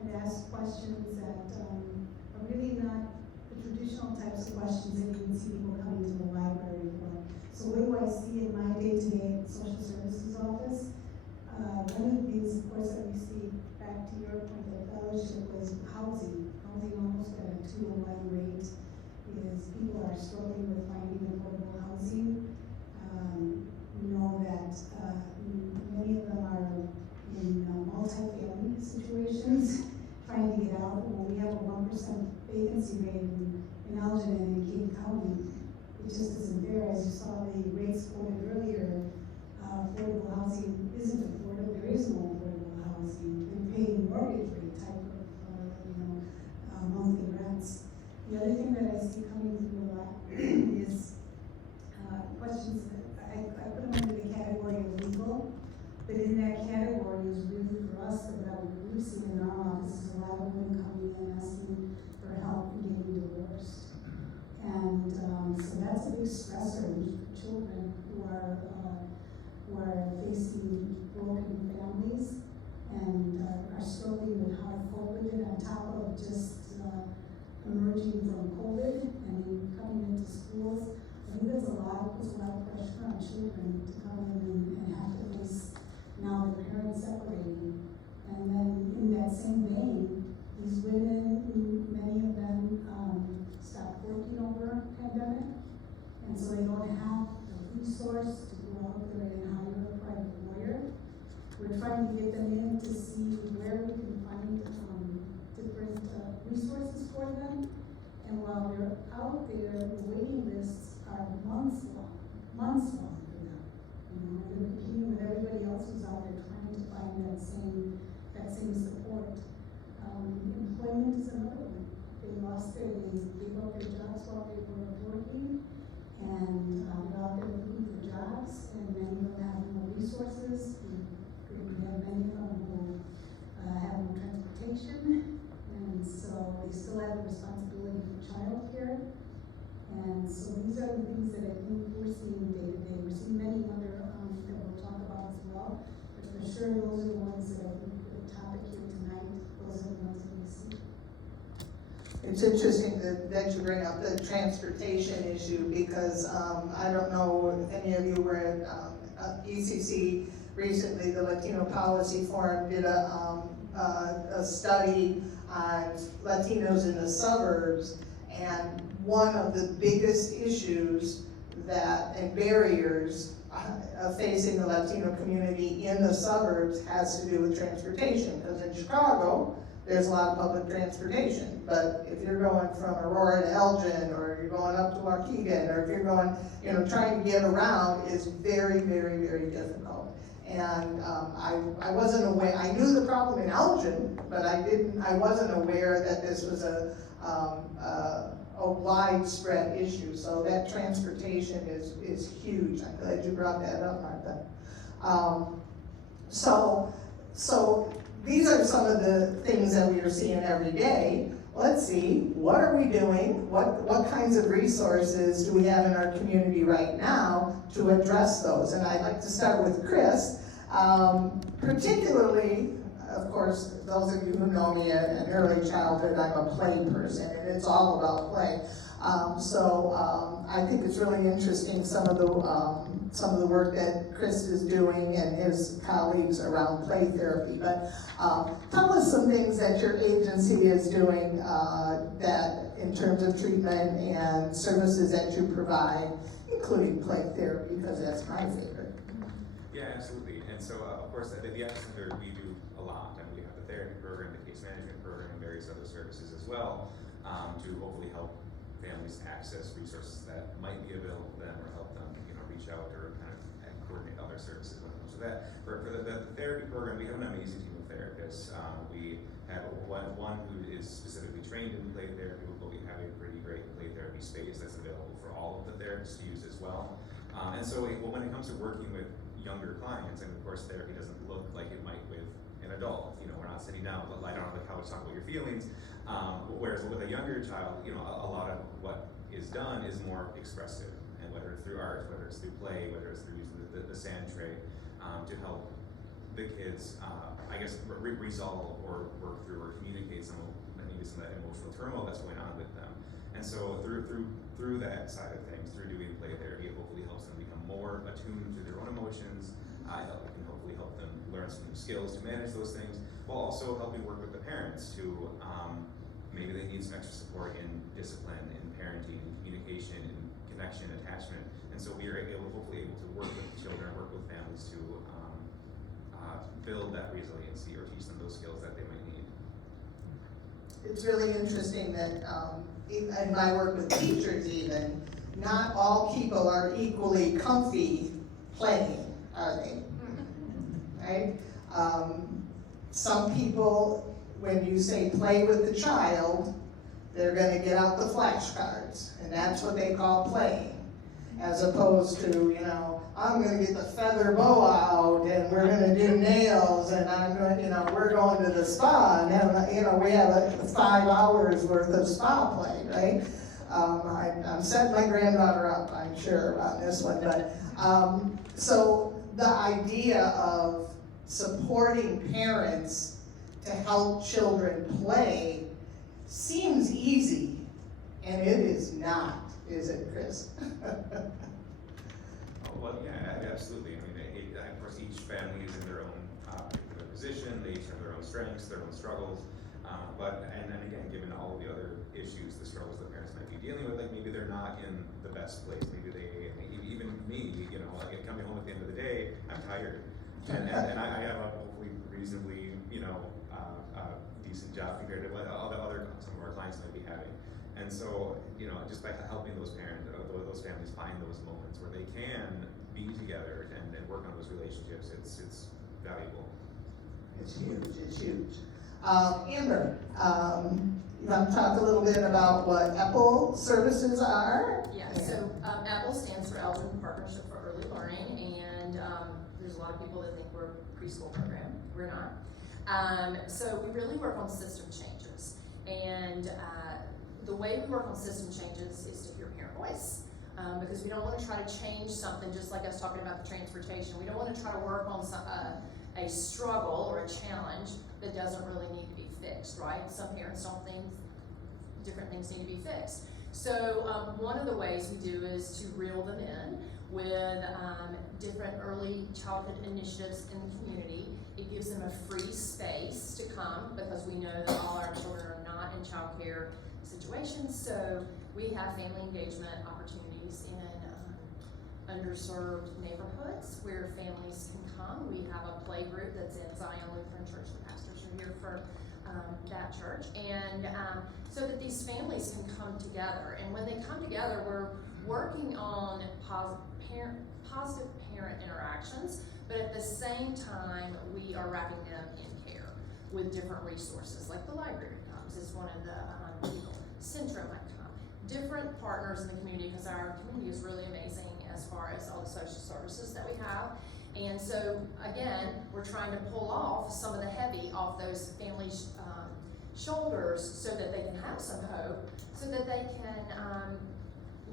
and ask questions that are really not the traditional types of questions that you would see people coming to the library for. So what do I see in my day-to-day social services office? One of the things, of course, that we see, back to your point of fellowship, was housing. Housing almost at a 2-to-1 rate is people are struggling with finding affordable housing. We know that many of them are in multi-family situations, trying to get out. Well, we have a 1% vacancy rate in Elgin and in King County. It just isn't there. As you saw the rates quoted earlier, affordable housing isn't affordable. There is no affordable housing. They're paying mortgage rate type of monthly rents. The other thing that I see coming through a lot is questions that I put them under the category of legal, but in that category is really for us that we've seen in our office is a lot of women coming in asking for help in getting divorced. And so that's a big stressor for children who are facing broken families and are struggling with how to cope with it on top of just emerging from COVID and then coming into schools. I think puts a lot of pressure on children to come in and have to face now the parents separating. And then in that same vein, these women, many of them stopped working over pandemic, and so they don't have the resource to go out there and hire a private lawyer. We're trying to get them in to see where we can find different resources for them. And while they're out there, the waiting lists are months long for them. You know, and they're competing with everybody else who's out there trying to find that same support. Employment is another one. They gave up their jobs while they were working, and they're out there looking for jobs, and many of them have no resources. We have many of them who have no transportation, and so they still have a responsibility for childcare. And so these are the things that I think we're seeing day to day. We're seeing many other that we'll talk about as well, but for sure those are the ones that I think the topic here tonight, those are the ones that we see. It's interesting that you bring up the transportation issue because I don't know if any of you were at ECC recently. The Latino Policy Forum did a study on Latinos in the suburbs, and one of the biggest issues and barriers facing the Latino community in the suburbs has to do with transportation, because in Chicago, there's a lot of public transportation, but if you're going from Aurora to Elgin, or you're going up to Waukegan, or if you're going, you know, trying to get around is very, very, very difficult. And I wasn't aware, I knew the problem in Elgin, but I wasn't aware that this was a widespread issue. So that transportation is huge. I'm glad you brought that up, Martha. So these are some of the things that we are seeing every day. Let's see, what are we doing? What kinds of resources do we have in our community right now to address those? And I'd like to start with Chris. Particularly, of course, those of you who know me in early childhood, I'm a play person, and it's all about play. I think it's really interesting some of the work that Chris is doing and his colleagues around play therapy. But tell us some things that your agency is doing that in terms of treatment and services that you provide, including play therapy, because that's my favorite. Yeah, absolutely. And so, of course, at the Elgin Center, we do a lot. And we have the therapy program, the case management program, and various other services as well to hopefully help families access resources that might be available to them, or help them, you know, reach out or kind of coordinate other services when it comes to that. For the therapy program, we have an amazing team of therapists. We have one who is specifically trained in play therapy, but we have a pretty great play therapy space that's available for all of the therapists to use as well. And so when it comes to working with younger clients, and of course therapy doesn't look like it might with an adult. You know, we're not sitting down, lie down on the couch, talk about your feelings. Whereas with a younger child, you know, a lot of what is done is more expressive, and whether it's through art, whether it's through play, whether it's through using the sand tray to help the kids, I guess, resolve or work through or communicate maybe some of that emotional turmoil that's going on with them. And so through that side of things, through doing play therapy, it hopefully helps them become more attuned to their own emotions. It can hopefully help them learn some new skills to manage those things, while also helping work with the parents who maybe they need some extra support in discipline, in parenting, in communication, in connection, attachment. And so we are hopefully able to work with children, work with families to build that resiliency or teach them those skills that they might need. It's really interesting that in my work with teachers even, not all people are equally comfy playing, are they? Right? Some people, when you say play with the child, they're gonna get out the flashcards, and that's what they call playing. As opposed to, you know, I'm gonna get the feather boa out, and we're gonna do nails, and I'm going, you know, we're going to the spa, and having, you know, we have 5 hours worth of spa play, right? I'm setting my granddaughter up, I'm sure, on this one, but, so the idea of supporting parents to help children play seems easy, and it is not, is it, Chris? Well, yeah, absolutely. I mean, of course, each family is in their own particular position. They each have their own strengths, their own struggles. And then again, given all of the other issues, the struggles that parents might be dealing with, like maybe they're not in the best place. Maybe even me, you know, like coming home at the end of the day, I'm tired. And I have a hopefully reasonably, you know, decent job compared to what some of our clients might be having. And so, you know, just by helping those parents, those families find those moments where they can be together and work on those relationships, it's valuable. It's huge, it's huge. Amber, you want to talk a little bit about what EPPL services are? Yeah, so EPPL stands for Elgin Partnership for Early Learning, and there's a lot of people that think we're a preschool program. We're not. So we really work on system changes, and the way we work on system changes is to hear parent voice, because we don't want to try to change something, just like I was talking about the transportation. We don't want to try to work on a struggle or a challenge that doesn't really need to be fixed, right? Some parents don't think different things need to be fixed. So one of the ways we do is to reel them in with different early childhood initiatives in the community. It gives them a free space to come, because we know that all our children are not in child care situations. So we have family engagement opportunities in underserved neighborhoods where families can come. We have a play group that's in Zion Lutheran Church. The pastors are here for that church, and so that these families can come together. And when they come together, we're working on positive parent interactions, but at the same time, we are wrapping them in care with different resources, like the library comes is one of the people. Centro might come. Different partners in the community, because our community is really amazing as far as all the social services that we have. And so, again, we're trying to pull off some of the heavy off those families' shoulders so that they can have some hope, so that they can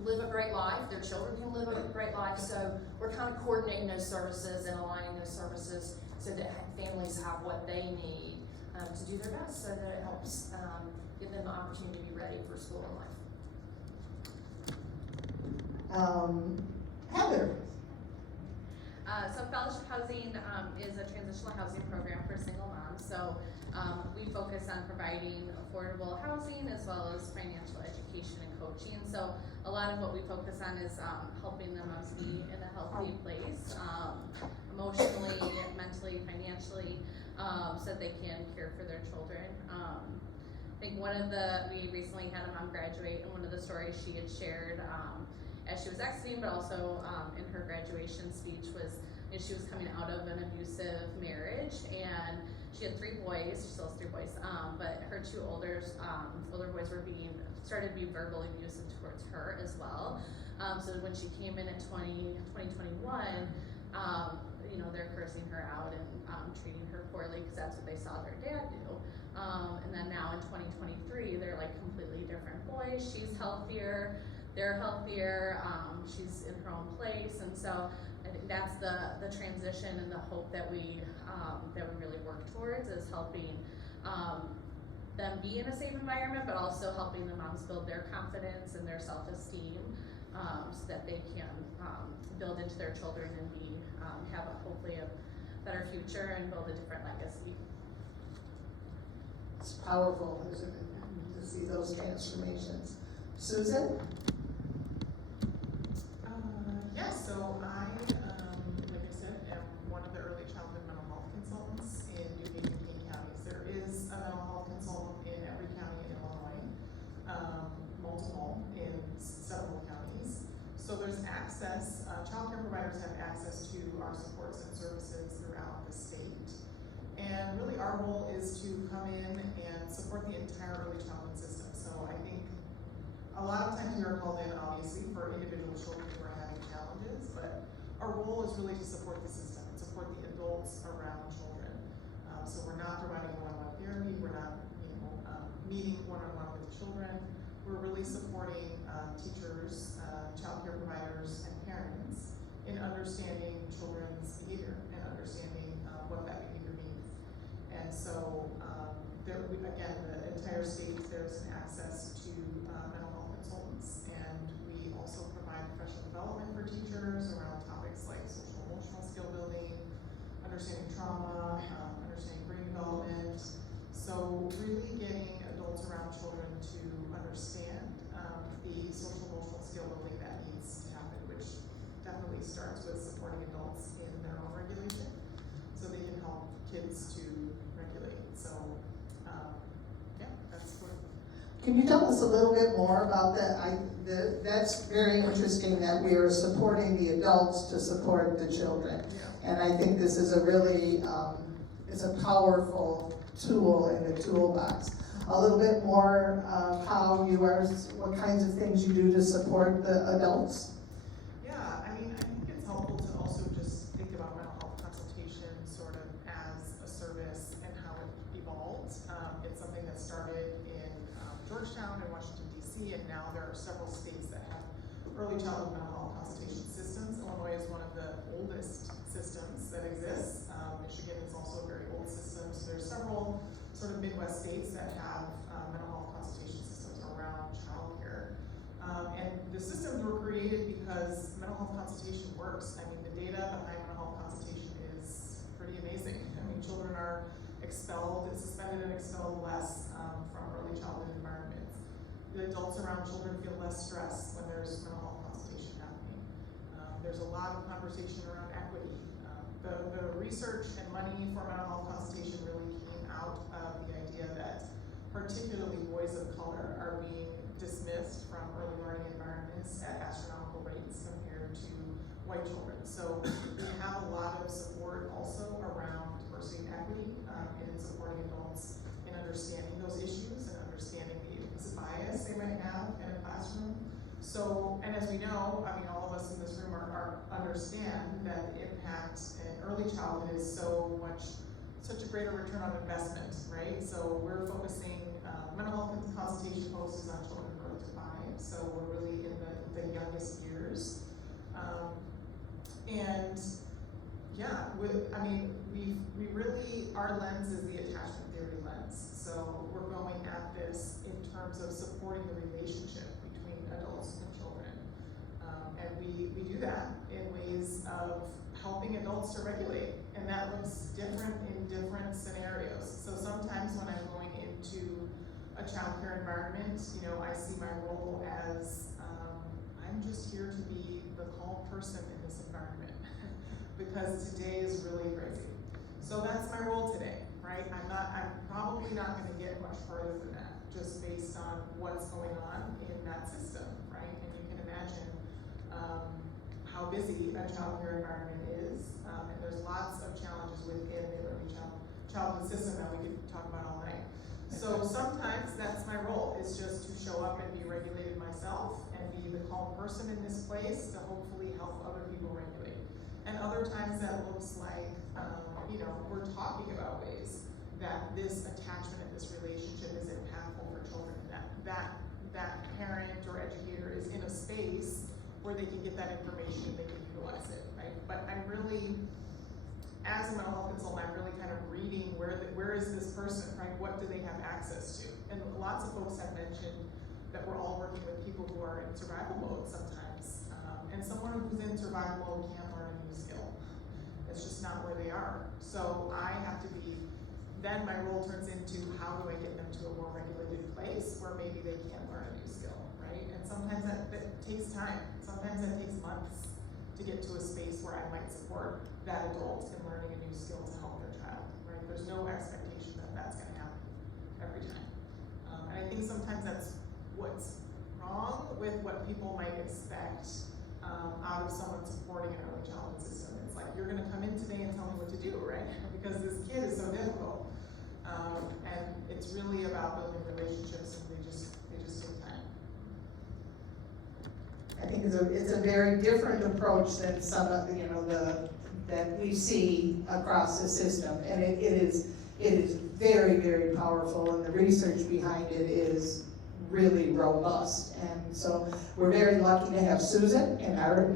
live a great life, their children can live a great life. So we're kind of coordinating those services and aligning those services so that families have what they need to do their best, so that it helps give them the opportunity to be ready for school and life. Heather. So Fellowship Housing is a transitional housing program for single moms. So we focus on providing affordable housing as well as financial education and coaching. So a lot of what we focus on is helping the moms be in a healthy place, emotionally, mentally, financially, so that they can care for their children. I think we recently had a mom graduate, and one of the stories she had shared as she was exiting, but also in her graduation speech was, she was coming out of an abusive marriage, and she had 3 boys. She still has 3 boys, but her 2 older boys started to be verbally abusive towards her as well. So when she came in at 2021, they're cursing her out and treating her poorly because that's what they saw their dad do. And then now in 2023, they're like completely different boys. She's healthier, they're healthier, she's in her own place, and so I think that's the transition and the hope that we really work towards, is helping them be in a safe environment, but also helping the moms build their confidence and their self-esteem, so that they can build into their children and have hopefully a better future and build a different legacy. It's powerful, isn't it, to see those transformations. Susan? Yes, so I, like I said, am one of the early childhood mental health consultants in DuPage and King counties. There is a mental health consultant in every county in Illinois, multiple in several counties. So there's access, child care providers have access to our supports and services throughout the state. And really our role is to come in and support the entire early childhood system. So I think a lot of times we are called in, obviously, for individual children who are having challenges, but our role is really to support the system and support the adults around children. So we're not providing one-on-one therapy, we're not meeting one-on-one with children. We're really supporting teachers, child care providers, and parents in understanding children's behavior and understanding what that behavior means. And so, again, the entire state, there's an access to mental health consultants, and we also provide professional development for teachers around topics like social emotional skill building, understanding trauma, understanding brain development. So really getting adults around children to understand the social emotional skill building that needs to happen, which definitely starts with supporting adults in their own regulation, so they can help kids to regulate. So that's what. Can you tell us a little bit more about that? That's very interesting that we are supporting the adults to support the children. Yeah. And I think this is a really, it's a powerful tool in the toolbox. A little bit more what kinds of things you do to support the adults? Yeah, I mean, I think it's helpful to also just think about mental health consultation sort of as a service and how it evolved. It's something that started in Georgetown and Washington, D.C., and now there are several states that have early childhood mental health consultation systems. Illinois is one of the oldest systems that exists. Michigan is also a very old system. So there's several sort of Midwest states that have mental health consultation systems around childcare. And the systems were created because mental health consultation works. I mean, the data behind mental health consultation is pretty amazing. I mean, children are suspended and expelled less from early childhood environments. The adults around children feel less stress when there's mental health consultation happening. There's a lot of conversation around equity. The research and money for mental health consultation really came out of the idea that particularly boys of color are being dismissed from early learning environments at astronomical rates compared to white children. So we have a lot of support also around diversity and equity in supporting adults in understanding those issues and understanding the implicit bias they might have in a classroom. So, and as we know, I mean, all of us in this room understand that the impact in early childhood is such a greater return on investment, right? So we're focusing, mental health consultation focuses on children birth to 5, so we're really in the youngest years. And yeah, we really, our lens is the attachment theory lens. So we're going at this in terms of supporting the relationship between adults and children. And we do that in ways of helping adults to regulate. And that looks different in different scenarios. So sometimes when I'm going into a childcare environment, you know, I see my role as, I'm just here to be the calm person in this environment because today is really crazy. So that's my role today, right? I'm probably not gonna get much further than that, just based on what's going on in that system, right? And you can imagine how busy a childcare environment is, and there's lots of challenges within the early childhood system that we could talk about all night. So sometimes that's my role, is just to show up and be regulated myself and be the calm person in this place to hopefully help other people regulate. And other times that looks like, you know, we're talking about ways that this attachment and this relationship is impactful for children, that parent or educator is in a space where they can get that information and they can utilize it, right? But I'm really, as a mental health consultant, I'm really kind of reading where is this person, right? What do they have access to? And lots of folks have mentioned that we're all working with people who are in survival mode sometimes. And someone who's in survival mode can't learn a new skill. It's just not where they are. So I have to be, then my role turns into how do I get them to a more regulated place where maybe they can learn a new skill, right? And sometimes that takes time. Sometimes that takes months to get to a space where I might support that adult in learning a new skill to help their child, right? There's no expectation that that's gonna happen every time. And I think sometimes that's what's wrong with what people might expect out of someone supporting an early childhood system. It's like, you're gonna come in today and tell me what to do, right? Because this kid is so difficult. And it's really about building relationships, and they just take time. I think it's a very different approach than some of, you know, that we see across the system. And it is very, very powerful, and the research behind it is really robust. And so we're very lucky to have Susan in our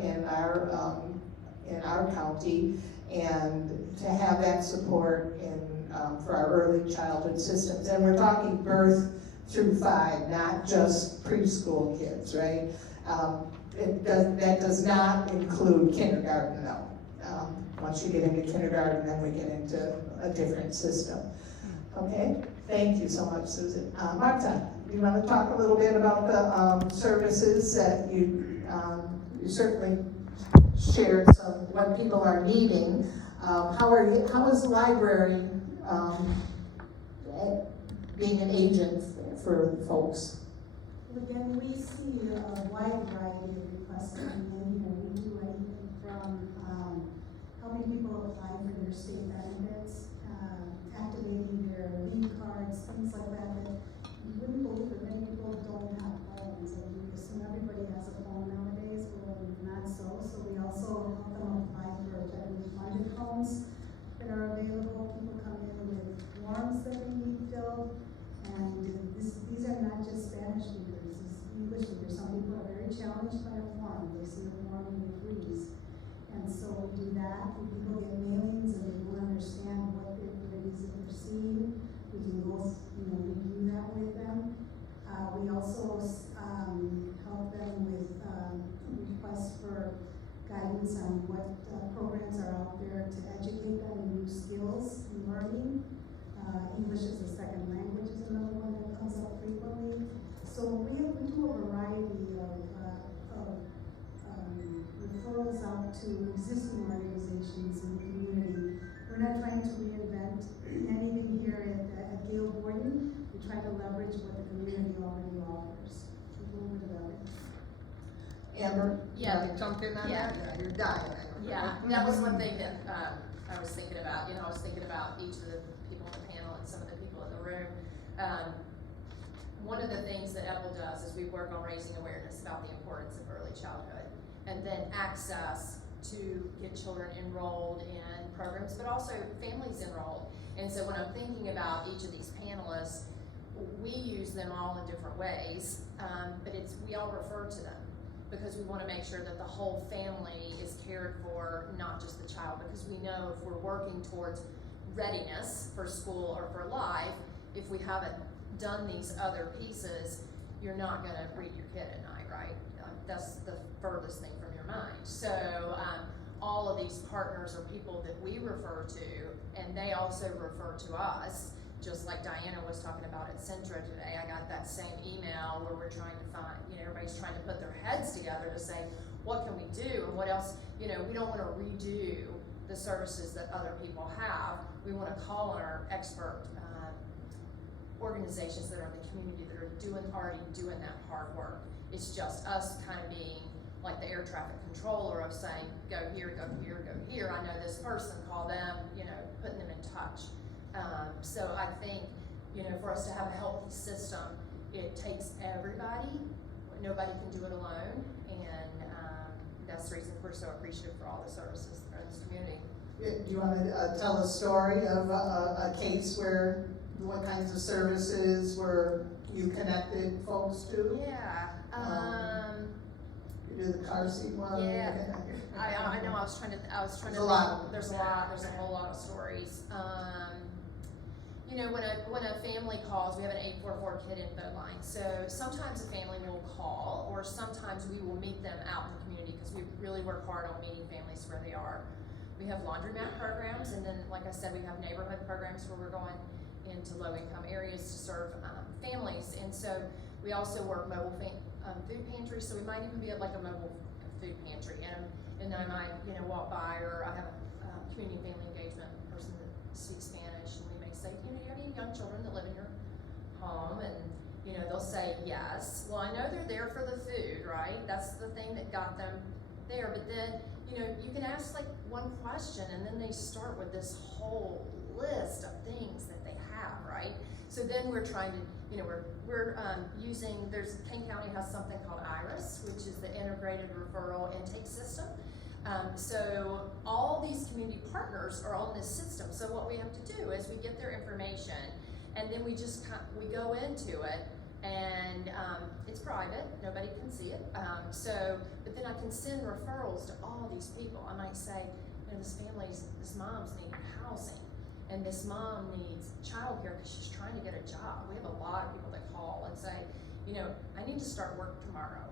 county, and to have that support for our early childhood systems. And we're talking birth through 5, not just preschool kids, right? That does not include kindergarten, though. Once you get into kindergarten, then we get into a different system. Okay, thank you so much, Susan. Marta, you want to talk a little bit about the services that you certainly shared what people are needing. How is the library being an agent for folks? Again, we see a wide variety of requests coming in. You know, we do anything from helping people apply for their state benefits, activating their leave cards, things like that. That you wouldn't believe that many people don't have phones. I mean, we assume everybody has a phone nowadays, but not so. So we also help them apply for federally funded phones that are available. People come in with forms that they need filled. And these are not just Spanish speakers, it's English speakers. Some people are very challenged by a form. They see a form and they freeze. And so we do that. When people get mailings and they don't understand what it is that they're seeing, we can go, review that with them. We also help them with requests for guidance on what programs are out there to educate them in new skills and learning. English as a second language is another one that comes up frequently. So we do a variety of referrals out to existing organizations in the community. We're not trying to reinvent anything here at try to leverage what the community already offers. A little bit of everything. Amber? Yeah. You wanna jump in on Yeah. that? Yeah, you're dying. I know. Yeah, that was one thing that, I was thinking about, I was thinking about each of the people on the panel and some of the people in the room. One of the things that Apple does is we work on raising awareness about the importance of early childhood, and then access to get children enrolled in programs, but also families enrolled. And so when I'm thinking about each of these panelists, we use them all in different ways, but we all refer to them, because we want to make sure that the whole family is cared for, not just the child, because we know if we're working towards readiness for school or for life, if we haven't done these other pieces, you're not going to read your kid at night, right? That's the furthest thing from your mind. So all of these partners are people that we refer to, and they also refer to us. Just like Diana was talking about at Centra today, I got that same email where we're trying to find, everybody's trying to put their heads together to say, what can we do, and what else, we don't want to redo the services that other people have. We want to call on our expert organizations that are in the community that are already doing that hard work. It's just us kind of being like the air traffic controller of saying, go here, go here, go here. I know this person, call them, putting them in touch. So I think, for us to have a healthy system, it takes everybody. Nobody can do it alone, and that's the reason we're so appreciative for all the services that are in this community. Do you want to tell a story of a case where, what kinds of services were you connected folks to? Yeah. You do the car seat one? Yeah. I know. I was trying to. There's a lot. There's a lot. There's a whole lot of stories. When a family calls, we have an 844 kid info line. So sometimes a family will call, or sometimes we will meet them out in the community, because we really work hard on meeting families where they are. We have laundromat programs, and then, like I said, we have neighborhood programs where we're going into low-income areas to serve families. And so we also work mobile food pantries. So we might even be at like a mobile food pantry, and then I might walk by, or I have a community and family engagement person that speaks Spanish, and we may say, do you have any young children that live in your home? And they'll say yes. Well, I know they're there for the food, right? That's the thing that got them there. But then you can ask like one question, and then they start with this whole list of things that they have, right? So then we're trying to, we're using, Kane County has something called IRIS, which is the Integrated Referral Intake System. So all these community partners are on this system. So what we have to do is we get their information, and then we go into it, and it's private, nobody can see it. But then I can send referrals to all these people. I might say, this mom's needing housing, and this mom needs childcare because she's trying to get a job. We have a lot of people that call and say, I need to start work tomorrow.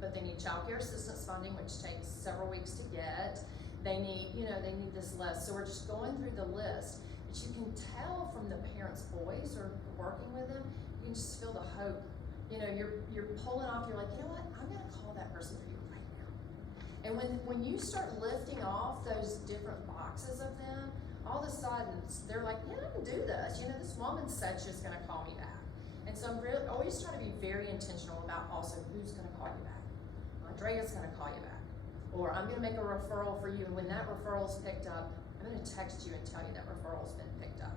But they need childcare assistance funding, which takes several weeks to get. They need, they need this list. So we're just going through the list. But you can tell from the parents' voice or working with them, you can just feel the hope. You're pulling off, you're like, you know what, I'm gonna call that person for you right now. And when you start lifting off those different boxes of them, all of a sudden, they're like, yeah, I can do this. This woman said she's gonna call me back. And so I'm really always trying to be very intentional about also who's gonna call you back. Andrea's gonna call you back. Or I'm gonna make a referral for you, and when that referral's picked up, I'm gonna text you and tell you that referral's been picked up.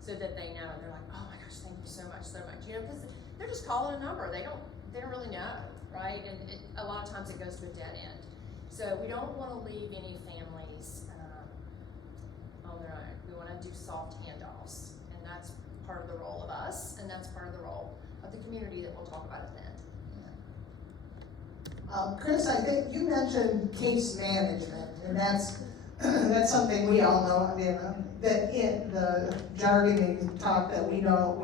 So that they know, they're like, oh my gosh, thank you so much, because they're just calling a number. They don't really know, right? And a lot of times it goes to a dead end. So we don't wanna leave any families on their own. We wanna do soft handoffs, and that's part of the role of us, and that's part of the role of the community that we'll talk about at the end. Chris, I think you mentioned case management, and that's something we all know, that in the jargon talk that we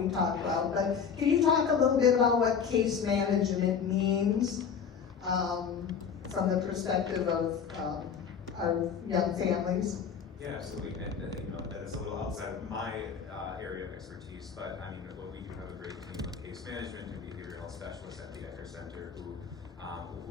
talk about. But can you talk a little bit about what case management means from the perspective of our young families? Yeah, absolutely, and that's a little outside of my area of expertise, but what we do have a great team of case management and behavioral health specialists at the Ecker Center who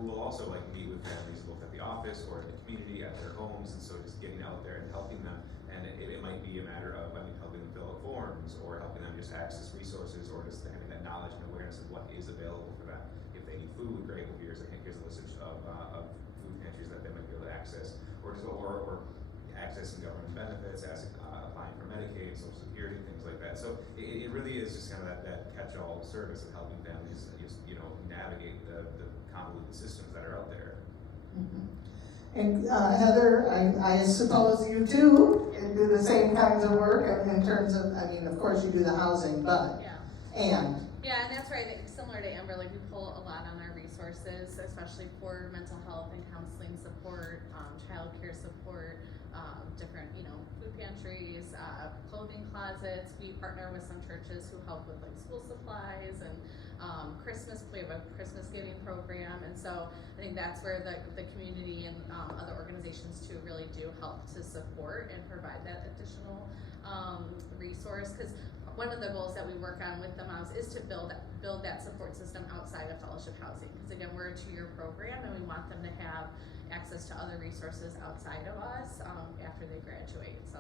will also meet with families both at the office or in the community, at their homes, and so just getting out there and helping them and And it might be a matter of, helping them fill out forms, or helping them just access resources, or just having that knowledge and awareness of what is available for them. If they need food, great, well, here's a list of food pantries that they might be able to access, or accessing government benefits, applying for Medicaid, Social Security, things like that. So it really is just kind of that catch-all service of helping families just, navigate the convoluted systems that are out there. Mm-hmm. And Heather, I suppose you too do the same kinds of work in terms of, of course you do the housing, but, Yeah, and that's right, similar to Amber, like we pull a lot on our resources, especially for mental health and counseling support, childcare support, different, food pantries, clothing closets. We partner with some churches who help with like school supplies and Christmas. We have a Christmas giving program, and so I think that's where the community and other organizations too really do help to support and provide that additional resource. Because one of the goals that we work on with the moms is to build that support system outside of fellowship housing. Because again, we're a 2-year program, and we want them to have access to other resources outside of us after they graduate. So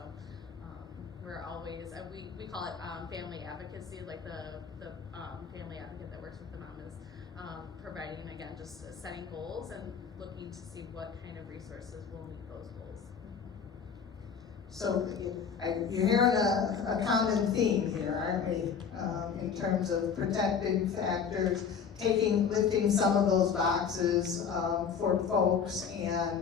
we're always, we call it family advocacy, like the family advocate that works with the mom is providing, again, just setting goals and looking to see what kind of resources will meet those goals. so you're hearing a common theme here, aren't we? In terms of protecting factors, lifting some of those boxes for folks, and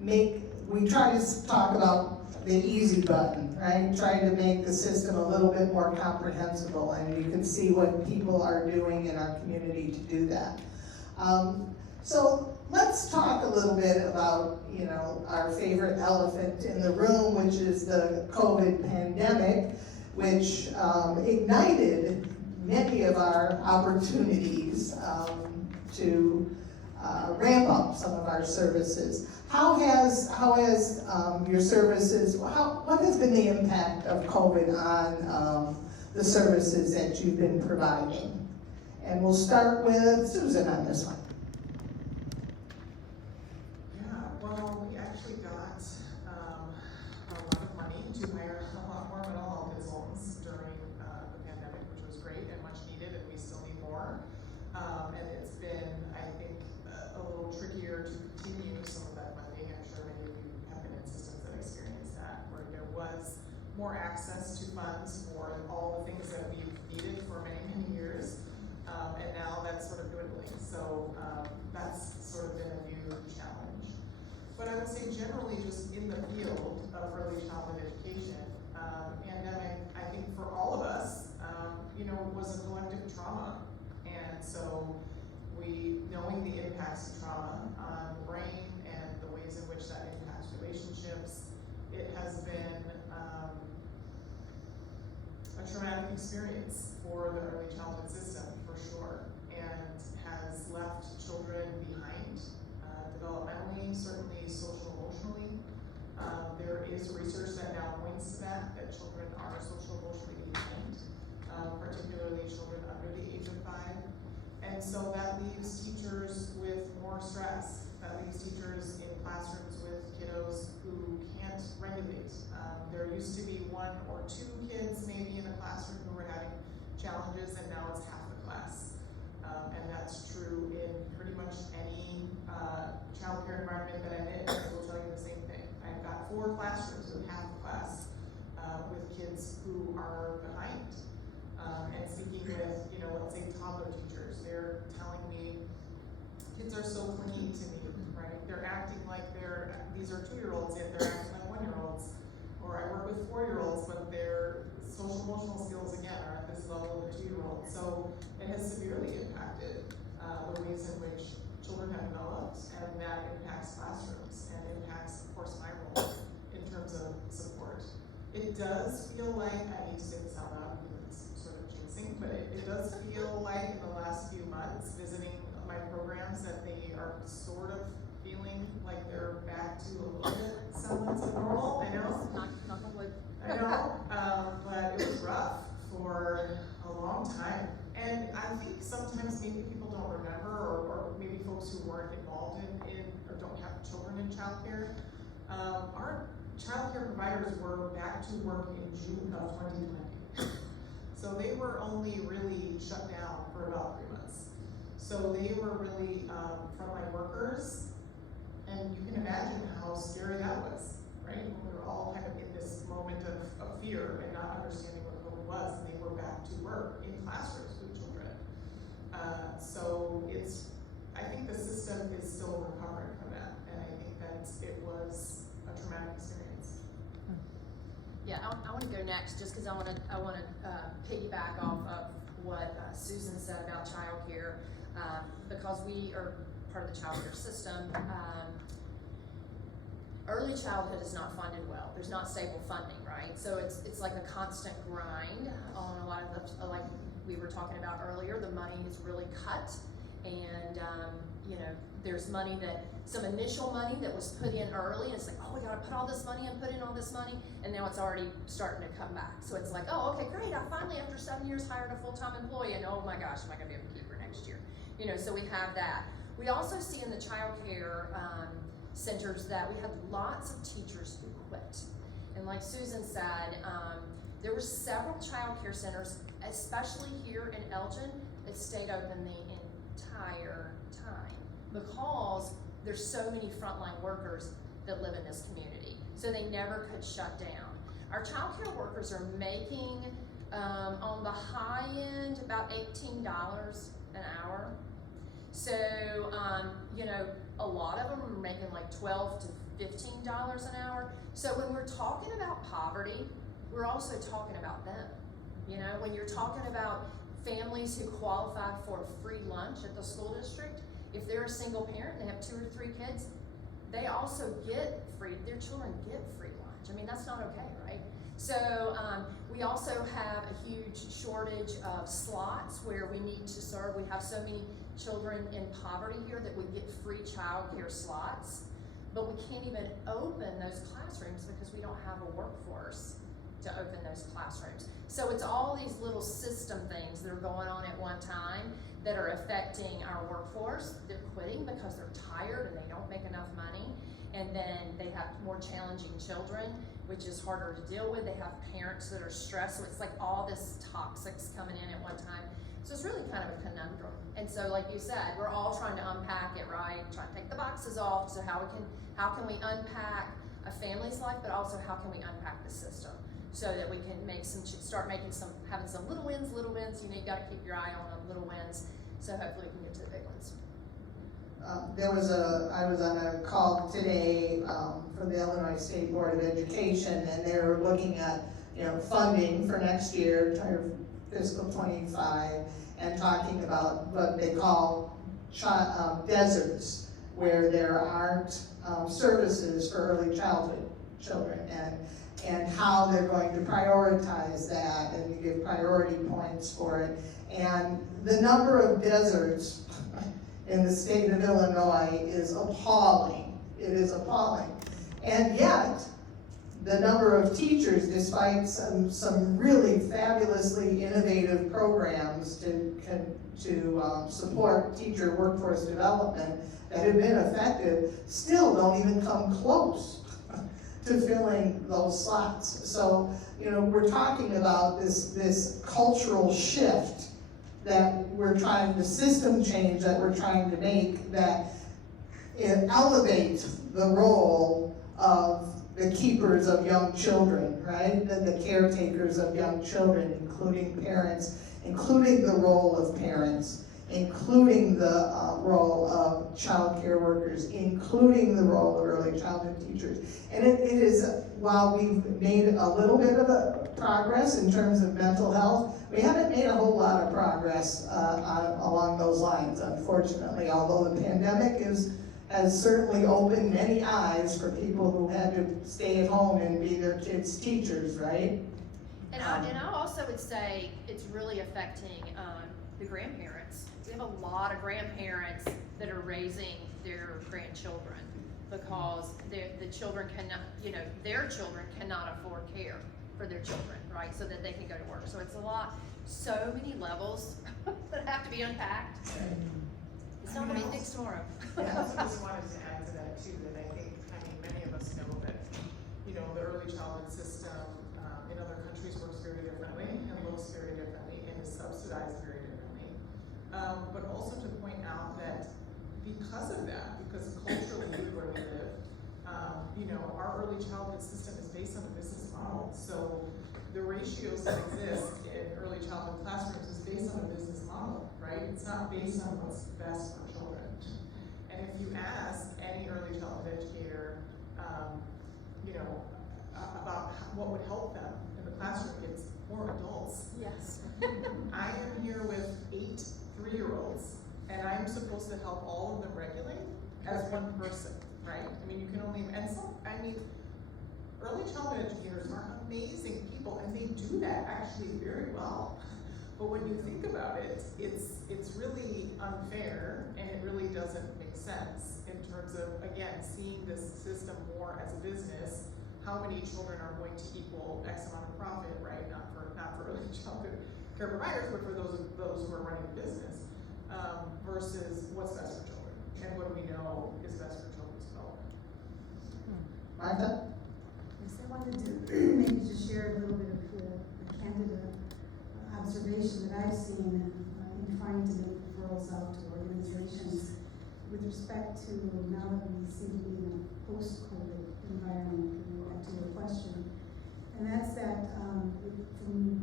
we try to talk about the easy button, right? Trying to make the system a little bit more comprehensible, and you can see what people are doing in our community to do that. So let's talk a little bit about, our favorite elephant in the room, which is the COVID pandemic, which ignited many of our opportunities to ramp up some of our services. How has your services, what has been the impact of COVID on the services that you've been providing? And we'll start with Susan on this one. Yeah, well, we actually got a lot of money to hire a lot more mental health consultants during the pandemic, which was great and much needed, and we still need more. And it's been, I think, a little trickier to continue some of that funding. I'm sure many of you have been in systems that experienced that, where there was more access to funds for all the things that we've needed for many, many years. And now that's sort of dwindling. So that's sort of been a new challenge. But I would say generally just in the field of early childhood education, pandemic, I think for all of us, was a collective trauma. And so knowing the impacts of trauma on the brain and the ways in which that impacts relationships, it has been a traumatic experience for the early childhood system, for sure, and has left children behind, developmentally, certainly social-emotionally. There is research that now points to that children are social-emotionally behind, particularly children under the age of 5. And so that leaves teachers with more stress. That leaves teachers in classrooms with kiddos who can't regulate. There used to be 1 or 2 kids maybe in a classroom who were having challenges, and now it's half the class. And that's true in pretty much any childcare environment that I'm in. I will tell you the same thing. I've got 4 classrooms with half the class with kids who are behind. And speaking with, let's say toddler teachers, they're telling me kids are so clingy to me, right? They're acting like these are 2-year-olds, yet they're acting like 1-year-olds. Or I work with 4-year-olds, but their social emotional skills again are at this level of a 2-year-old. So it has severely impacted the ways in which children have developed, and that impacts classrooms and impacts, of course, my role in terms of support. It does feel like, I need to say this out loud because it's sort of jinxing, but it does feel like in the last few months, visiting my programs, that they are sort of feeling like they're back to a little bit semblance of normal. I know. Knock on wood. I know, but it was rough for a long time. And I think sometimes maybe people don't remember, or maybe folks who weren't involved in or don't have children in childcare, aren't childcare providers were back to work in June of 2020. So they were only really shut down for about 3 months. So they were really frontline workers, and you can imagine how scary that was, right? We were all kind of in this moment of fear and not understanding what COVID was, and they were back to work in classrooms with children. So I think the system is still recovering from that, and I think that it was a traumatic experience. Yeah, I want to go next just because I want to piggyback off of what Susan said about childcare, because we are part of the childcare system. Early childhood is not funded well. There's not stable funding, right? So it's like a constant grind on a lot of the, like we were talking about earlier, the money is really cut, and you know, there's money some initial money that was put in early, and it's like, oh, we gotta put all this money in, put in all this money, and now it's already starting to come back. So it's like, oh, okay, great, I finally, after 7 years, hired a full-time employee, and oh my gosh, am I gonna be able to keep her next year? You know, so we have that. We also see in the childcare centers that we had lots of teachers who quit. And like Susan said, there were several childcare centers, especially here in Elgin, that stayed open the entire time because there's so many frontline workers that live in this community. So they never could shut down. Our childcare workers are making, on the high end, about $18 an hour. So, you know, a lot of them are making like $12 to $15 an hour. So when we're talking about poverty, we're also talking about them. You know, when you're talking about families who qualify for free lunch at the school district, if they're a single parent and they have 2 or 3 kids, they also get their children get free lunch. I mean, that's not okay, right? So we also have a huge shortage of slots where we need to serve. We have so many children in poverty here that we get free childcare slots, but we can't even open those classrooms because we don't have a workforce to open those classrooms. So it's all these little system things that are going on at one time that are affecting our workforce. They're quitting because they're tired and they don't make enough money. And then they have more challenging children, which is harder to deal with. They have parents that are stressed. So it's like all this toxics coming in at one time. So it's really kind of a conundrum. And so like you said, we're all trying to unpack it, right? Trying to take the boxes off. So how can we unpack a family's life, but also how can we unpack the system so that we can having some little wins, you know, you gotta keep your eye on them little wins. So hopefully we can get to the big ones. I was on a call today from the Illinois State Board of Education, and they were looking at, you know, funding for next year, fiscal 25, and talking about what they call deserts, where there aren't services for early childhood children, and how they're going to prioritize that and give priority points for it. And the number of deserts in the state of Illinois is appalling. It is appalling. And yet, the number of teachers, despite some really fabulously innovative programs to support teacher workforce development that have been effective, still don't even come close to filling those slots. So, you know, we're talking about this cultural shift that the system change that we're trying to make, that it elevates the role of the keepers of young children, right? The caretakers of young children, including parents, including the role of parents, including the role of child care workers, including the role of early childhood teachers. And it is, while we've made a little bit of a progress in terms of mental health, we haven't made a whole lot of progress along those lines, unfortunately, although the pandemic has certainly opened many eyes for people who had to stay at home and be their kids' teachers, right? And I also would say it's really affecting the grandparents. We have a lot of grandparents that are raising their grandchildren because the children cannot, you know, their children cannot afford care for their children, right? So that they can go to work. So it's a lot, so many levels that have to be unpacked. It's not gonna be fixed tomorrow. I also just wanted to add to that too, that I think, many of us know that, you know, differently and looks very differently and is subsidized very differently. But also to point out that because of that, because culturally where we live, our early childhood system is based on a business model. So the ratios that exist in early childhood classrooms is based on a business model, right? It's not based on what's best for children. And if you ask any early childhood educator, about what would help them in the classroom, it's more adults. Yes. I am here with 8 3-year-olds, and I'm supposed to help all of them regulate as one person, right? I mean, you can only, early childhood educators are amazing people, and they do that actually very well. But when you think about it, it's really unfair, and it really doesn't make sense in terms of, again, seeing this system more as a business. How many children are going to equal X amount of profit, right? Not for early childhood care providers, but for those who are running the business, versus what's best for children, and what do we know is best for children's development. Martha? Yes, I wanted to maybe just share a little bit of the candid observation that I've seen in trying to make referrals out to organizations with respect to now that we seem to be in a post-COVID environment, back to your question. And that's that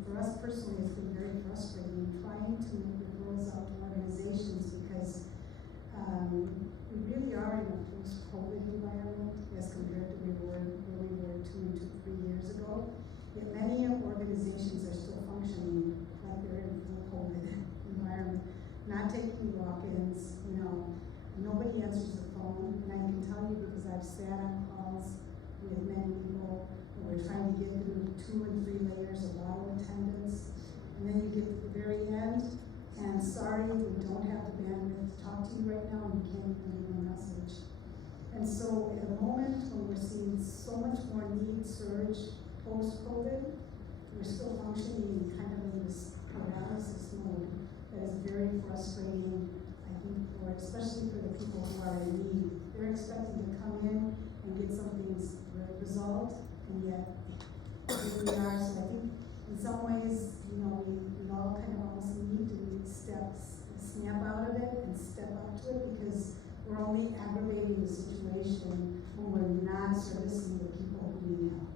for us personally, it's been very frustrating trying to make referrals out to organizations because we really are in a post-COVID environment as compared to where we were 2 to 3 years ago. Yet many organizations are still functioning like they're in a full COVID environment, not taking walk-ins, nobody answers the phone, and I can tell you because I've sat on calls with many people who are trying to get through 2 and 3 layers of auto attendance, and then you get to the very end, and sorry, we don't have the bandwidth to talk to you right now, and you can't even leave a message. And so at a moment when we're seeing so much more need surge post-COVID, we're still functioning kind of in this paralysis mode that is very frustrating, I think, especially for the people who are in need. They're expecting to come in and get something resolved, and yet here we are. So I think in some ways, we all kind of almost need to snap out of it and step up to it, because we're only aggravating the situation when we're not servicing the people who need help.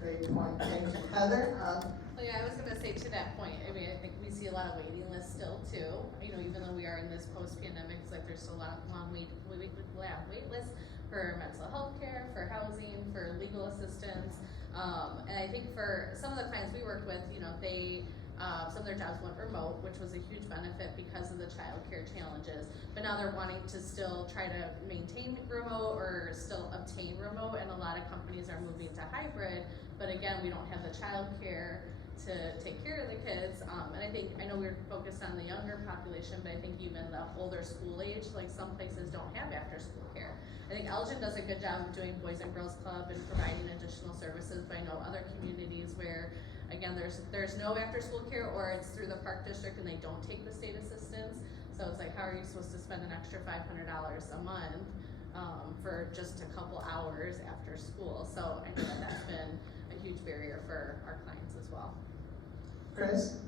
Great point, thank you. Heather? Well, yeah, I was gonna say to that point, I think we see a lot of waiting lists still too. Even though we are in this post-pandemic, it's like there's still a lot of long wait lists for mental health care, for housing, for legal assistance. And I think for some of the clients we worked with, they some of their jobs went remote, which was a huge benefit because of the childcare challenges. But now they're wanting to still try to maintain remote or still obtain remote, and a lot of companies are moving to hybrid. But again, we don't have the childcare to take care of the kids. And I know we're focused on the younger population, but I think even the older school age, like some places don't have after school care. I think Elgin does a good job of doing Boys and Girls Club and providing additional services, but I know other communities where, again, there's no after school care, or it's through the park district and they don't take the state assistance. So it's like, how are you supposed to spend an extra $500 a month for just a couple hours after school? So I know that's been a huge barrier for our clients as well. Chris?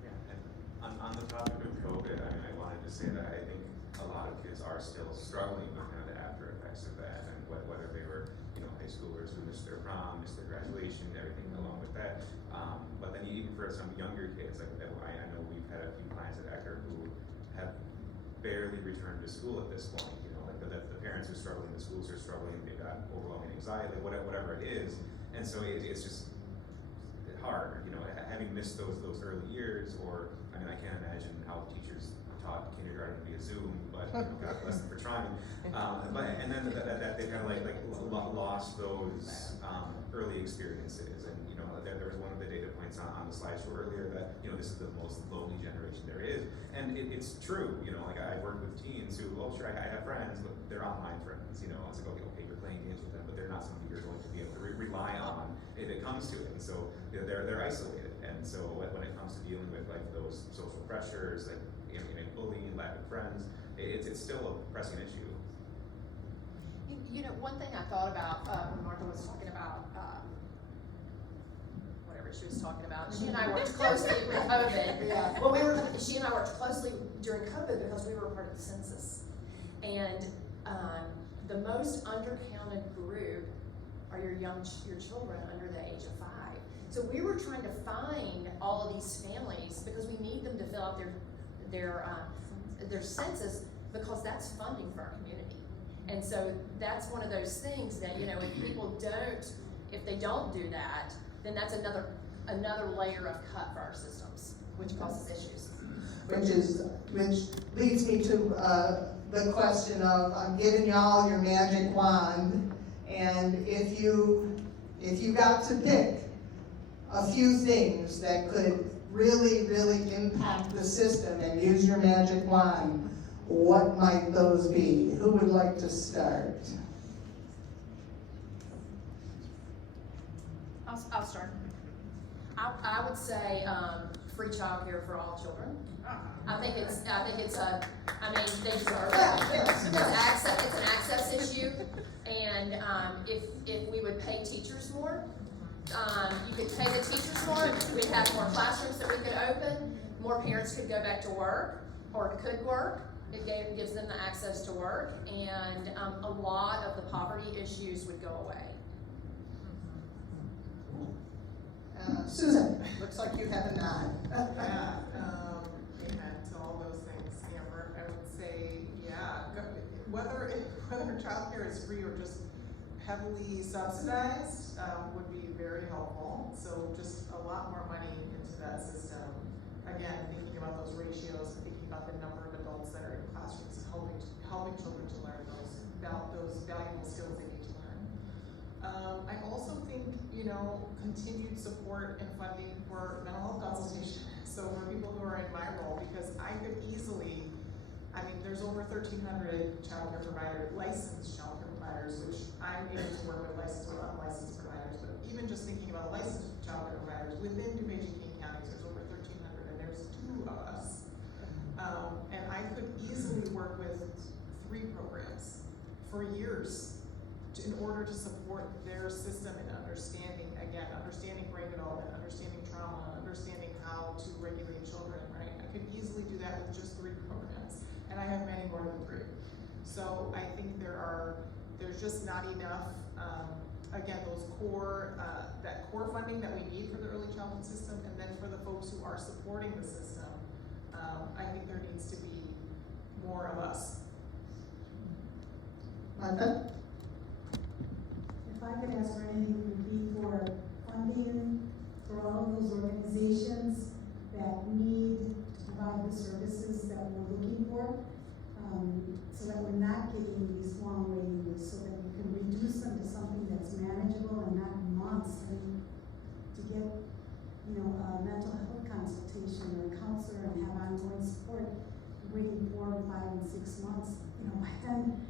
Yeah, and on the topic of COVID, I wanted to say that I think a lot of kids are still struggling with kind of the after effects of that, and whether they were, high schoolers who missed their prom, missed their graduation, everything along with that. But then even for some younger kids, like I know we've had a few clients at Ecker who have barely returned to school at this point. Like the parents are struggling, the schools are struggling, they've got overwhelming anxiety, whatever it is, and so it's just hard, having missed those early years. Or I can't imagine how teachers taught kindergarten via Zoom, but God bless them for trying. And then that they kind of like lost those early experiences, and there was one of the data points on the slideshow earlier that this is the most lonely generation there is, and it's true. Like I've worked with teens who, sure, I have friends, but they're online friends. It's like okay, you're playing games with them, but they're not somebody you're going to be able to rely on if it comes to it, and so they're isolated. And so when it comes to dealing with like those social pressures, like bullying, lack of friends, it's still a pressing issue. One thing I thought about when Martha was talking about whatever she was talking about. She and I worked closely with COVID. Yeah. Well, she and I worked closely during COVID because we were part of the census. And the most undercounted group are your children under the age of 5. So we were trying to find all of these families because we need them to fill out their census, because that's funding for our community. And so that's one of those things that, you know, if they don't do that, then that's another layer of cut for our systems, which causes issues. Which leads me to the question of, I'm giving y'all your magic wand, and if you got to pick a few things that could really, really impact the system and use your magic wand, what might those be? Who would like to start? I'll start. I would say free childcare for all children. I think it's they deserve it. It's an access issue, and if we would pay teachers more, you could pay the teachers more, we'd have more classrooms that we could open, more parents could go back to work, or could work. It gives them the access to work, and a lot of the poverty issues would go away. Susan, looks like you have a nod. Yeah, amen to all those things, Amber. I would say, yeah, whether childcare is free or just heavily subsidized would be very helpful. So just a lot more money into that system. Again, thinking about those ratios and thinking about the number of adults that are in classrooms, helping children to learn those valuable skills they need to learn. I also think, continued support and funding for mental health consultation. So for people who are in my role, because I could easily, there's over 1,300 childcare providers, licensed childcare providers, which I'm able to work with licensed or unlicensed providers. But even just thinking about licensed childcare providers within DuPage and King counties, there's over 1,300, and there's 2 of us. And I could easily work with 3 programs for years in order to support their system in understanding brain development, understanding trauma, understanding how to regulate children, right? I could easily do that with just 3 programs, and I have many more than 3. So I think there's just not enough, again, that core funding that we need for the early childhood system, and then for the folks who are supporting the system, I think there needs to be more of us. Martha? If I could ask for anything, it would be for funding for all of those organizations that need to provide the services that we're looking for, so that we're not getting these long waiting lists, so that we can reduce them to something that's manageable and not months to get, a mental health consultation or a counselor and have ongoing support, waiting 4, 5, and 6 months. By then,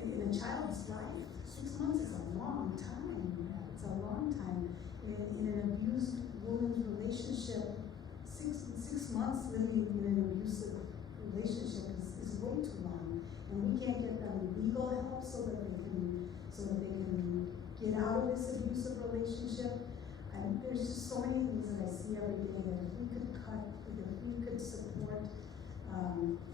in a child's life, 6 months is a long time. It's a long time. In an abused woman's relationship, six months living in an abusive relationship is way too long. And we can't get them legal help so that they can get out of this abusive relationship. And there's just so many things that I see every day that if we could support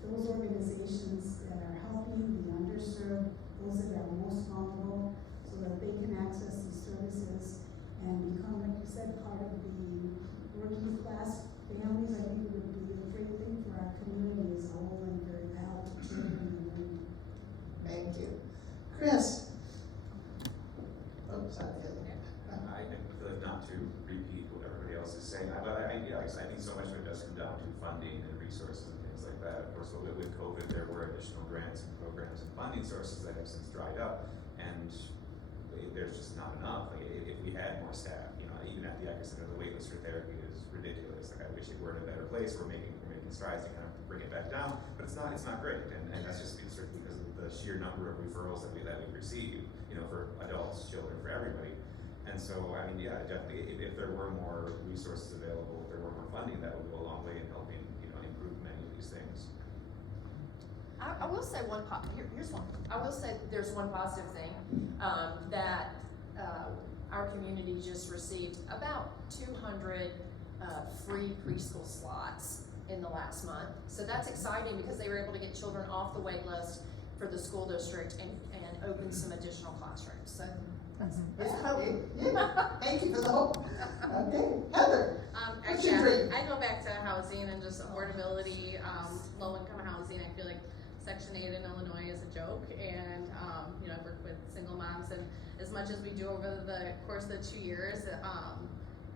those organizations that are helping the underserved, those that are most vulnerable, so that they can access these services and become, like you said, part of the working class families. I think it would be a great thing for our community as a whole and for the health of children and women. Thank you. Chris? Oh, sorry. I feel like not to repeat what everybody else is saying, but I think so much of it does come down to funding and resources and things like that. Of course, with COVID, there were additional grants and programs and funding sources that have since dried up, and there's just not enough. If we had more staff, even at the Elgin Center, the wait list for therapy is ridiculous. I wish it were in a better place. We're making strides to kind of bring it back down, but it's not great, and that's just because of the sheer number of referrals that we receive, for adults, children, for everybody. And so, definitely, if there were more resources available, if there were more funding, that would go a long way in helping, improve many of these things. I will say here's one. I will say there's one positive thing that our community just received about 200 free preschool slots in the last month. So that's exciting because they were able to get children off the wait list for the school district and open some additional classrooms. So that's Yeah, thank you for the hope. Okay, Heather, what's your dream? I go back to housing and just affordability, low-income housing. I feel like Section 8 in Illinois is a joke, and you know, I work with single moms, and as much as we do over the course of the 2 years,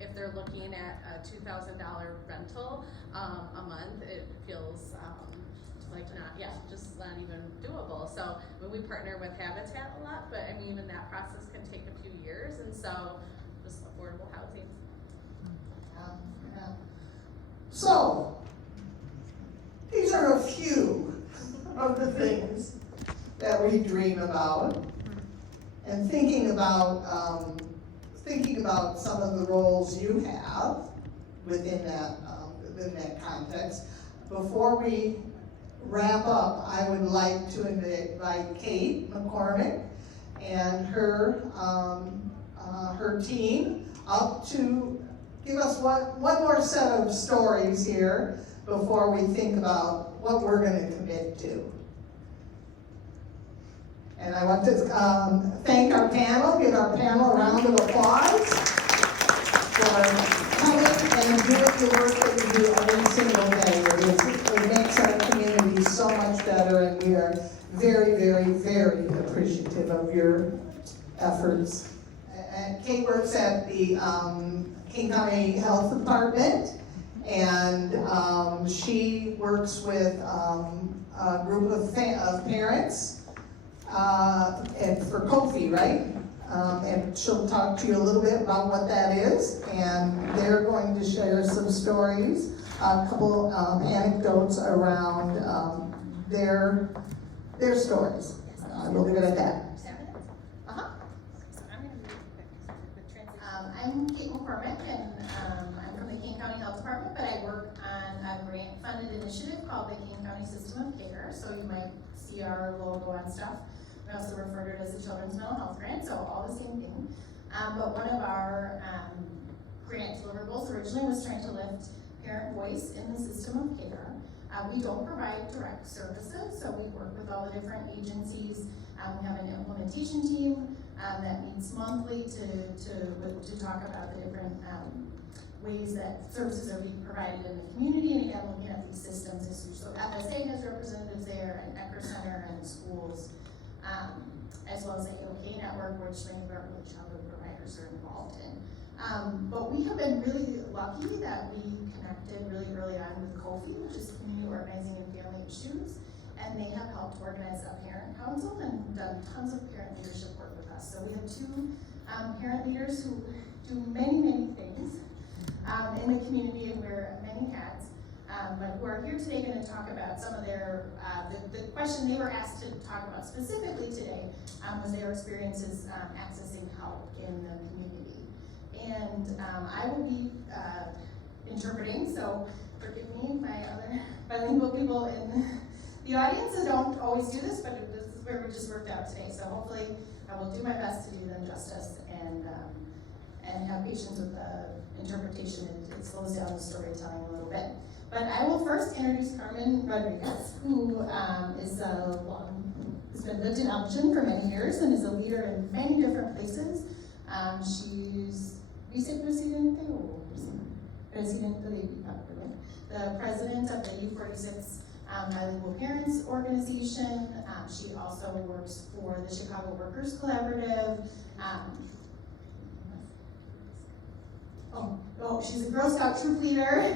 if they're looking at a $2,000 rental a month, it feels like just not even doable. So when we partner with Habitat a lot, but I mean, even that process can take a few years, and so just affordable housing. Yeah. So, these are a few of the things that we dream about, and thinking about some of the roles you have within that context. Before we wrap up, I would like to invite Kate McCormick and her team up to give us one more set of stories here before we think about what we're going to commit to. And I want to thank our panel, give our panel a round of applause for coming and doing the work that you do every single day. It makes our community so much better, and we are very, very, very appreciative of your efforts. And Kate works at the King County Health Department, and she works with a group of parents and for Kofi, right? And she'll talk to you a little bit about what that is, and they're going to share some stories, a couple anecdotes around their stories. We'll leave it at that. I'm Kate McCormick, and I'm from the King County Health Department, but I work on a grant-funded initiative called the King County System of Care, so you might see our logo and stuff. We also refer to it as the Children's Mental Health Grant, so all the same thing. But one of our grant deliverables originally was trying to lift parent voice in the system of care. We don't provide direct services, so we work with all the different agencies. We have an implementation team that meets monthly to talk about the different ways that services are being provided in the community, and again, looking at these systems issues. So FSA has representatives there, and Ecker Center, and schools, as well as the AOK network, which many of our early childhood providers are involved in. But we have been really lucky that we connected really early on with Kofi, which is Community Organizing and Family Issues, and they have helped organize a parent council and done tons of parent leadership work with us. So we have two parent leaders who do many, many things in the community and wear many hats, but who are here today going to talk about some of their, the question they were asked to talk about specifically today was their experiences accessing help in the community. And I will be interpreting, so forgive me, my other bilingual people in the audience that don't always do this, but this is where we just worked out today. So hopefully I will do my best to do them justice and have patience with the interpretation. It slows down the storytelling a little bit. But I will first introduce Carmen Rodriguez, who has been lived in Elgin for many years and is a leader in many different places. She's vice-presidente or presidente de the president of the U46 Bilingual Parents Organization. She also works for the Chicago Workers Collaborative. She's a Girl Scout troop leader.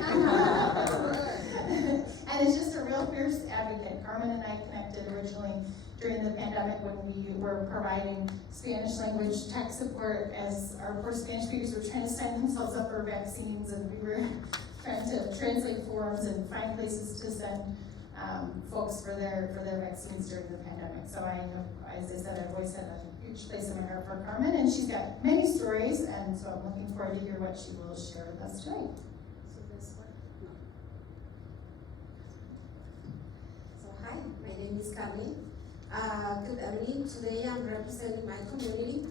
And is just a real fierce advocate. Carmen and I connected originally during the pandemic when we were providing Spanish language tech support as our poor Spanish speakers were trying to sign themselves up for vaccines, and we were trying to translate forms and find places to send folks for their vaccines during the pandemic. So I have, as I said, I've always had a huge place in my heart for Carmen, and she's got many stories, and so I'm looking forward to hear what she will share with us today. So this one. So hi, my name is Carmen. Good evening. Today I'm representing my community.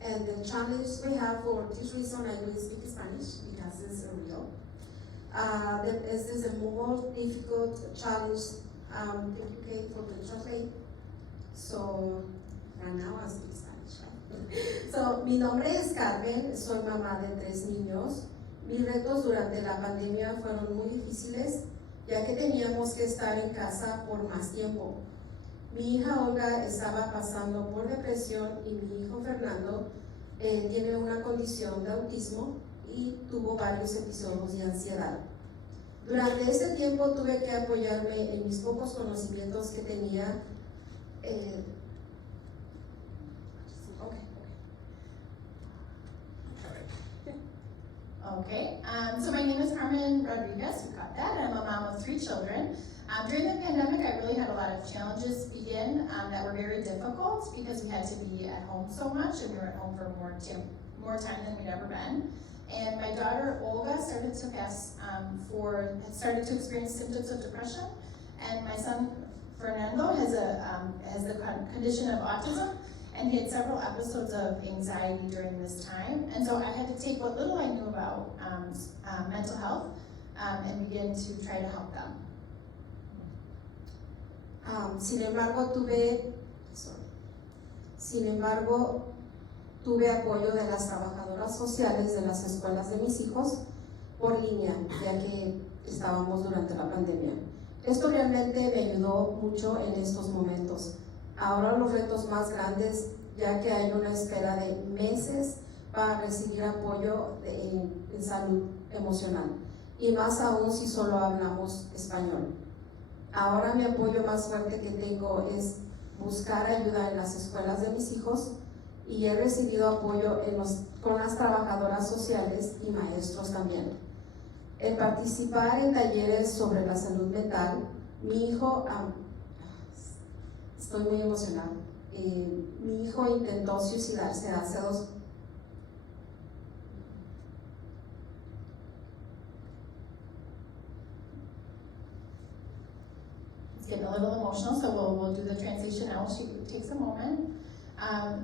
And the challenge we have for this reason, I will speak Spanish because it's real. This is a more difficult challenge. Thank you, Kate, for the translate. So, right now I speak Spanish, right? So, mi nombre es Carmen, soy mamá de 3 niños. Mis retos durante la pandemia fueron muy difíciles, ya que teníamos que estar en casa por más tiempo. Mi hija Olga estaba pasando por depresión y mi hijo Fernando tiene una condición de autismo y tuvo varios episodios de ansiedad. Durante ese tiempo tuve que apoyarme en mis pocos conocimientos que tenía. Okay, so my name is Carmen Rodriguez, you got that. I'm a mom of 3 children. During the pandemic, I really had a lot of challenges begin that were very difficult because we had to be at home so much and we were at home for more time than we'd ever been. And my daughter Olga started to experience symptoms of depression, and my son Fernando has the condition of autism, and he had several episodes of anxiety during this time. And so I had to take what little I knew about mental health and begin to try to help them. Sin embargo, tuve apoyo de las trabajadoras sociales de las escuelas de mis hijos por línea, ya que estábamos durante la pandemia. Esto realmente me ayudó mucho en estos momentos. Ahora los retos más grandes, ya que hay una espera de meses para recibir apoyo en salud emocional, y más aún si solo hablamos español. Ahora mi apoyo más fuerte que tengo es buscar ayuda en las escuelas de mis hijos, y he recibido apoyo con las trabajadoras sociales y maestros también. El participar en talleres sobre la salud mental, mi hijo, estoy muy emocionada, mi hijo intentó suicidarse hace 2 Getting a little emotional, so we'll do the translation now. She takes a moment.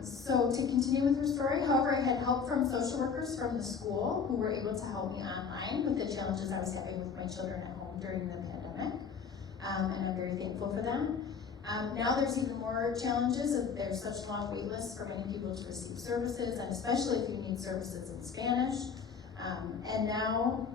So to continue with her story, however, I had help from social workers from the school who were able to help me online with the challenges I was having with my children at home during the pandemic, and I'm very thankful for them. Now there's even more challenges. There's such long wait lists for many people to receive services, and especially if you need services in Spanish. And now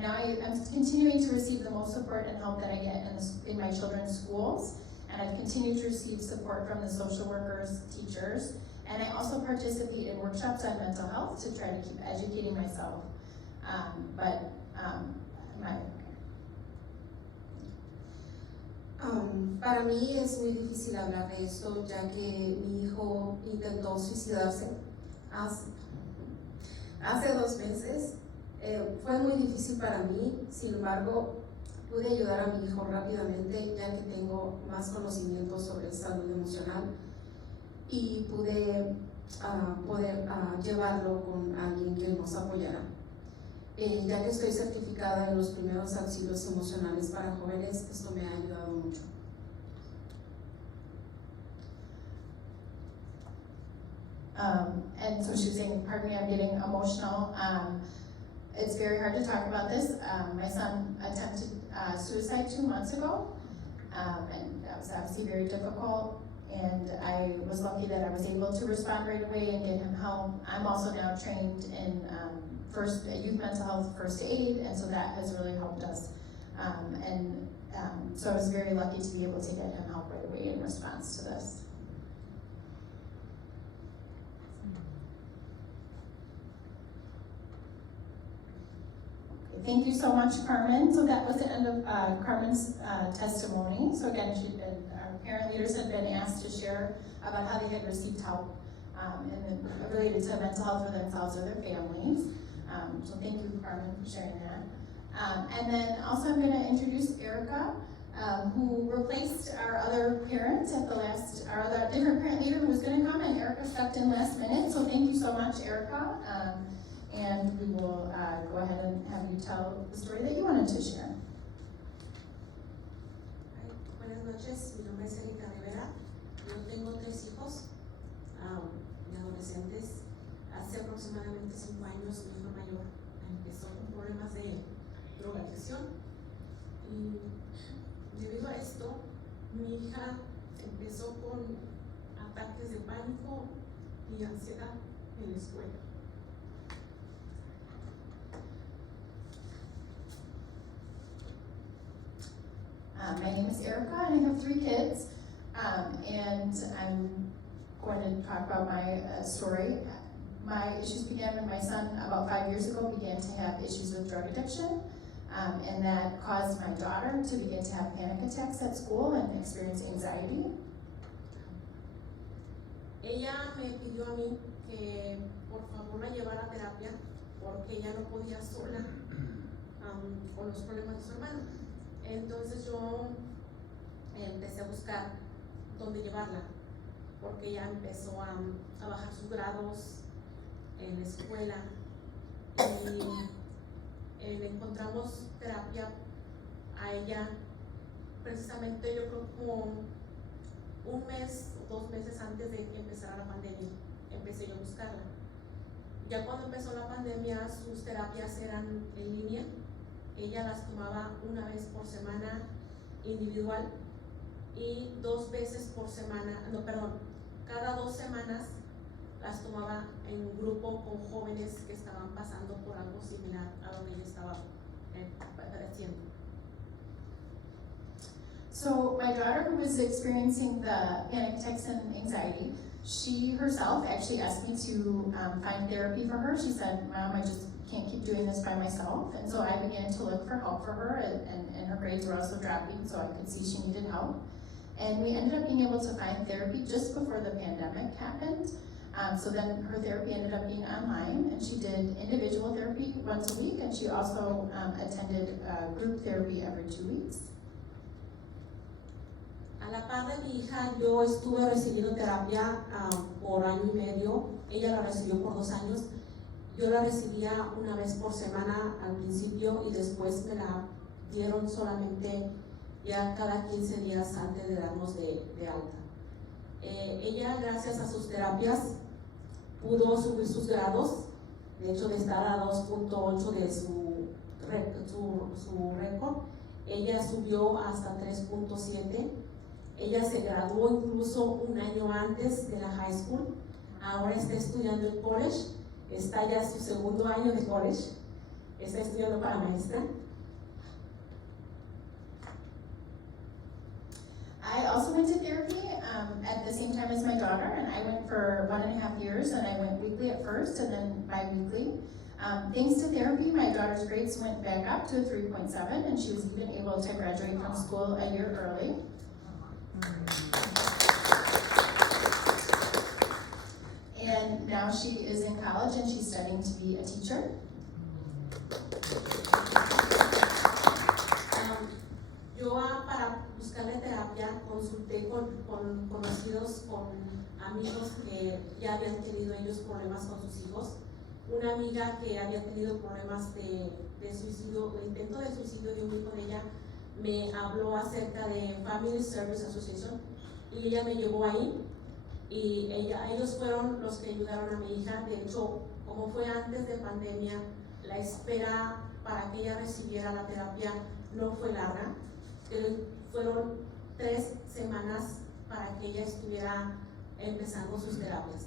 I'm continuing to receive the most support and help that I get in my children's schools. And I've continued to receive support from the social workers, teachers, and I also participate in workshops on mental health to try to keep educating myself. Para mí es muy difícil hablar de esto, ya que mi hijo intentó suicidarse hace 2 meses. Fue muy difícil para mí, sin embargo, pude ayudar a mi hijo rápidamente, ya que tengo más conocimientos sobre salud emocional, y pude poder llevarlo con alguien que nos apoyara. Ya que estoy certificada en los primeros auxilios emocionales para jóvenes, esto me ha ayudado mucho. And so she was saying, pardon me, I'm getting emotional. It's very hard to talk about this. My son attempted suicide 2 months ago, and that was obviously very difficult. And I was lucky that I was able to respond right away and get him help. I'm also now trained in youth mental health first aid, and so that has really helped us. So I was very lucky to be able to get him help right away in response to this. Thank you so much, Carmen. So that was the end of Carmen's testimony. So again, our parent leaders had been asked to share about how they had received help related to mental health for themselves or their families. So thank you, Carmen, for sharing that. And then also I'm going to introduce Erica, who replaced our other parent at our other different parent leader who was going to come, and Erica stepped in last minute. So thank you so much, Erica. And we will go ahead and have you tell the story that you wanted to share. Buenas noches, mi nombre es Erika Rivera. Yo tengo 3 hijos. hija empezó con ataques de pánico y ansiedad en la escuela. My name is Erica, and I have 3 kids, and I'm going to talk about my story. My issues began when my son, about 5 years ago, began to have issues with drug addiction, and that caused my daughter to begin to have panic attacks at school and experience anxiety. Ella me pidió a mí que por favor la llevara a terapia porque ella no podía sola con los problemas de su hermano. Entonces yo empecé a buscar dónde llevarla porque ella empezó a bajar sus grados en la escuela y le encontramos terapia a ella precisamente yo creo como 1 mes o 2 meses antes de que empezara la pandemia, empecé yo a buscarla. Ya cuando empezó la pandemia, sus terapias eran en línea. Ella las tomaba 1 vez por semana individual y 2 veces por semana, cada 2 semanas las tomaba en grupo con jóvenes que estaban pasando por algo similar a lo que ella estaba padeciendo. So my daughter, who was experiencing the panic attacks and anxiety, she herself actually asked me to find therapy for her. She said, "Mom, I just can't keep doing this by myself." And so I began to look for help for her, and her grades were also dropping, so I could see she needed help. And we ended up being able to find therapy just before the pandemic happened. So then her therapy ended up being online, and she did individual therapy once a week, and she also attended group therapy every 2 weeks. A la par de mi hija, yo estuve recibiendo terapia por 1 año y medio. Ella la recibió por 2 años. Yo la recibía 1 vez por semana al principio y después me la dieron solamente ya cada 15 días antes de darnos de alta. Ella, gracias a sus terapias, pudo subir sus grados. De hecho, de estar a 2.8 de su récord, ella subió hasta 3.7. Ella se graduó incluso 1 año antes de la high school. Ahora está estudiando en college. Está ya en su 2º año de college. Está estudiando para maestra. I also went to therapy at the same time as my daughter, and I went for 1.5 years, and I went weekly at first and then bi-weekly. Thanks to therapy, my daughter's grades went back up to a 3.7, and she was even able to graduate from school a year early. And now she is in college and she's studying to be a teacher. Yo para buscarle terapia consulté con conocidos, con amigos que ya habían tenido ellos problemas con sus hijos. Una amiga que había tenido problemas de suicidio, o intento de suicidio de un hijo de ella, me habló acerca de Family Service Association y ella me llevó ahí y ellos fueron los que ayudaron a mi hija. De hecho, como fue antes de pandemia, la espera para que ella recibiera la terapia no fue larga, fueron 3 semanas para que ella estuviera empezando sus terapias.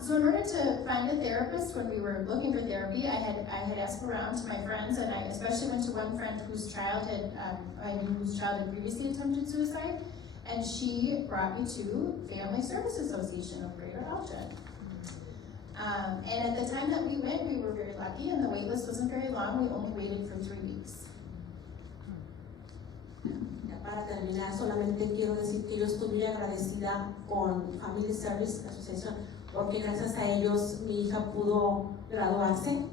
So in order to find a therapist, when we were looking for therapy, I had asked around to my friends, and I especially went to one friend whose child had previously attempted suicide, and she brought me to Family Service Association of Greater Elgin. And at the time that we went, we were very lucky, and the wait list wasn't very long. We only waited for 3 weeks. Para terminar, solamente quiero decir que yo estoy muy agradecida con Family Service Association porque gracias a ellos mi hija pudo graduarse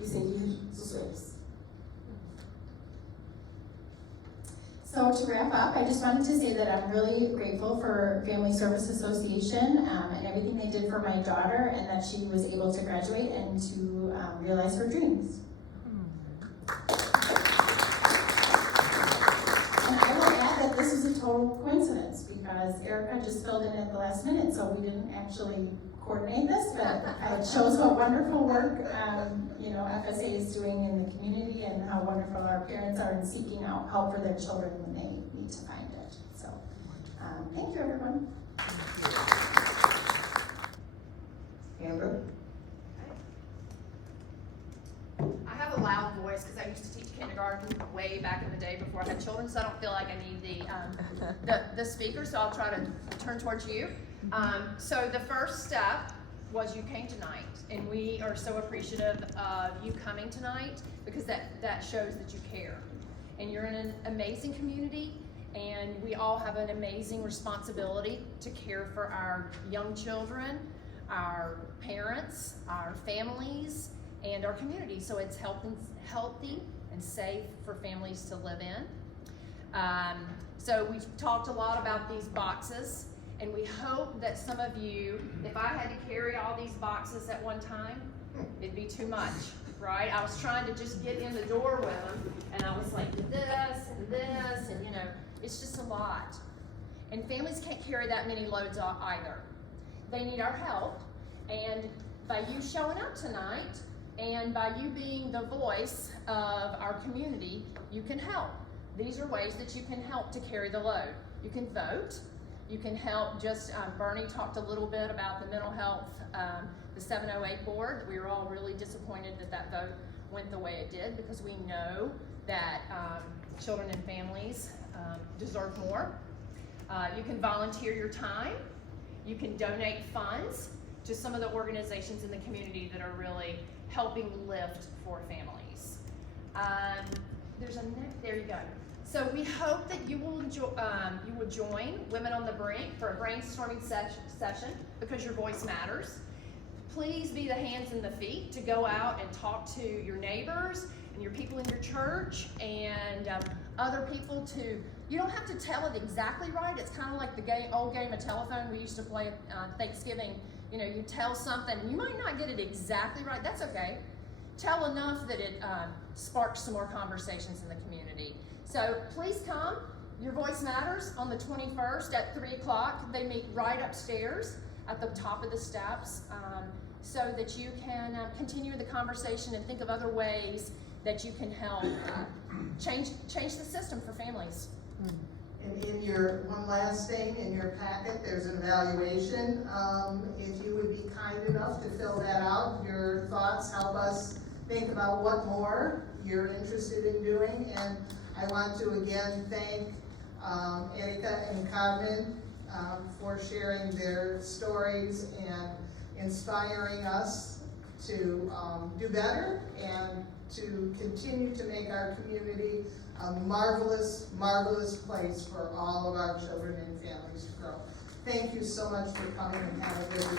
y seguir sus sueños. So to wrap up, I just wanted to say that I'm really grateful for Family Service Association and everything they did for my daughter, and that she was able to graduate and to realize her dreams. And I will add that this was a total coincidence because Erica just filled in at the last minute, so we didn't actually coordinate this, but it shows what wonderful work, you know, FSA is doing in the community and how wonderful our parents are in seeking out help for their children when they need to find it. So, thank you, everyone. Amber? I have a loud voice because I used to teach kindergarten way back in the day before I had children, so I don't feel like I need the speaker, so I'll try to turn towards you. So the first step was you came tonight, and we are so appreciative of you coming tonight because that shows that you care. And you're in an amazing community, and we all have an amazing responsibility to care for our young children, our parents, our families, and our community. So it's healthy and safe for families to live in. So we've talked a lot about these boxes, and we hope that some of you, if I had to carry all these boxes at one time, it'd be too much, right? I was trying to just get in the door with them, and I was like, this, and you know, it's just a lot. And families can't carry that many loads either. They need our help, and by you showing up tonight, and by you being the voice of our community, you can help. These are ways that you can help to carry the load. You can vote. You can help Bernie talked a little bit about the mental health, the 708 board. We were all really disappointed that vote went the way it did because we know that children and families deserve more. You can volunteer your time. You can donate funds to some of the organizations in the community that are really helping lift for families. There you go. So we hope that you will join Women on the Brink for a brainstorming session because your voice matters. Please be the hands and the feet to go out and talk to your neighbors and your people in your church and other people you don't have to tell it exactly right. It's kind of like the old game of telephone we used to play at Thanksgiving. You know, you tell something, you might not get it exactly right, that's okay. Tell enough that it sparks some more conversations in the community. So please come, your voice matters on the 21st at 3 o'clock. They meet right upstairs at the top of the steps so that you can continue the conversation and think of other ways that you can help change the system for families. And in your, one last thing, in your packet, there's an evaluation. If you would be kind enough to fill that out, your thoughts help us think about what more you're interested in doing. And I want to again thank Erika and Carmen for sharing their stories and inspiring us to do better and to continue to make our community a marvelous, marvelous place for all of our children and families to grow. Thank you so much for coming and have a good evening.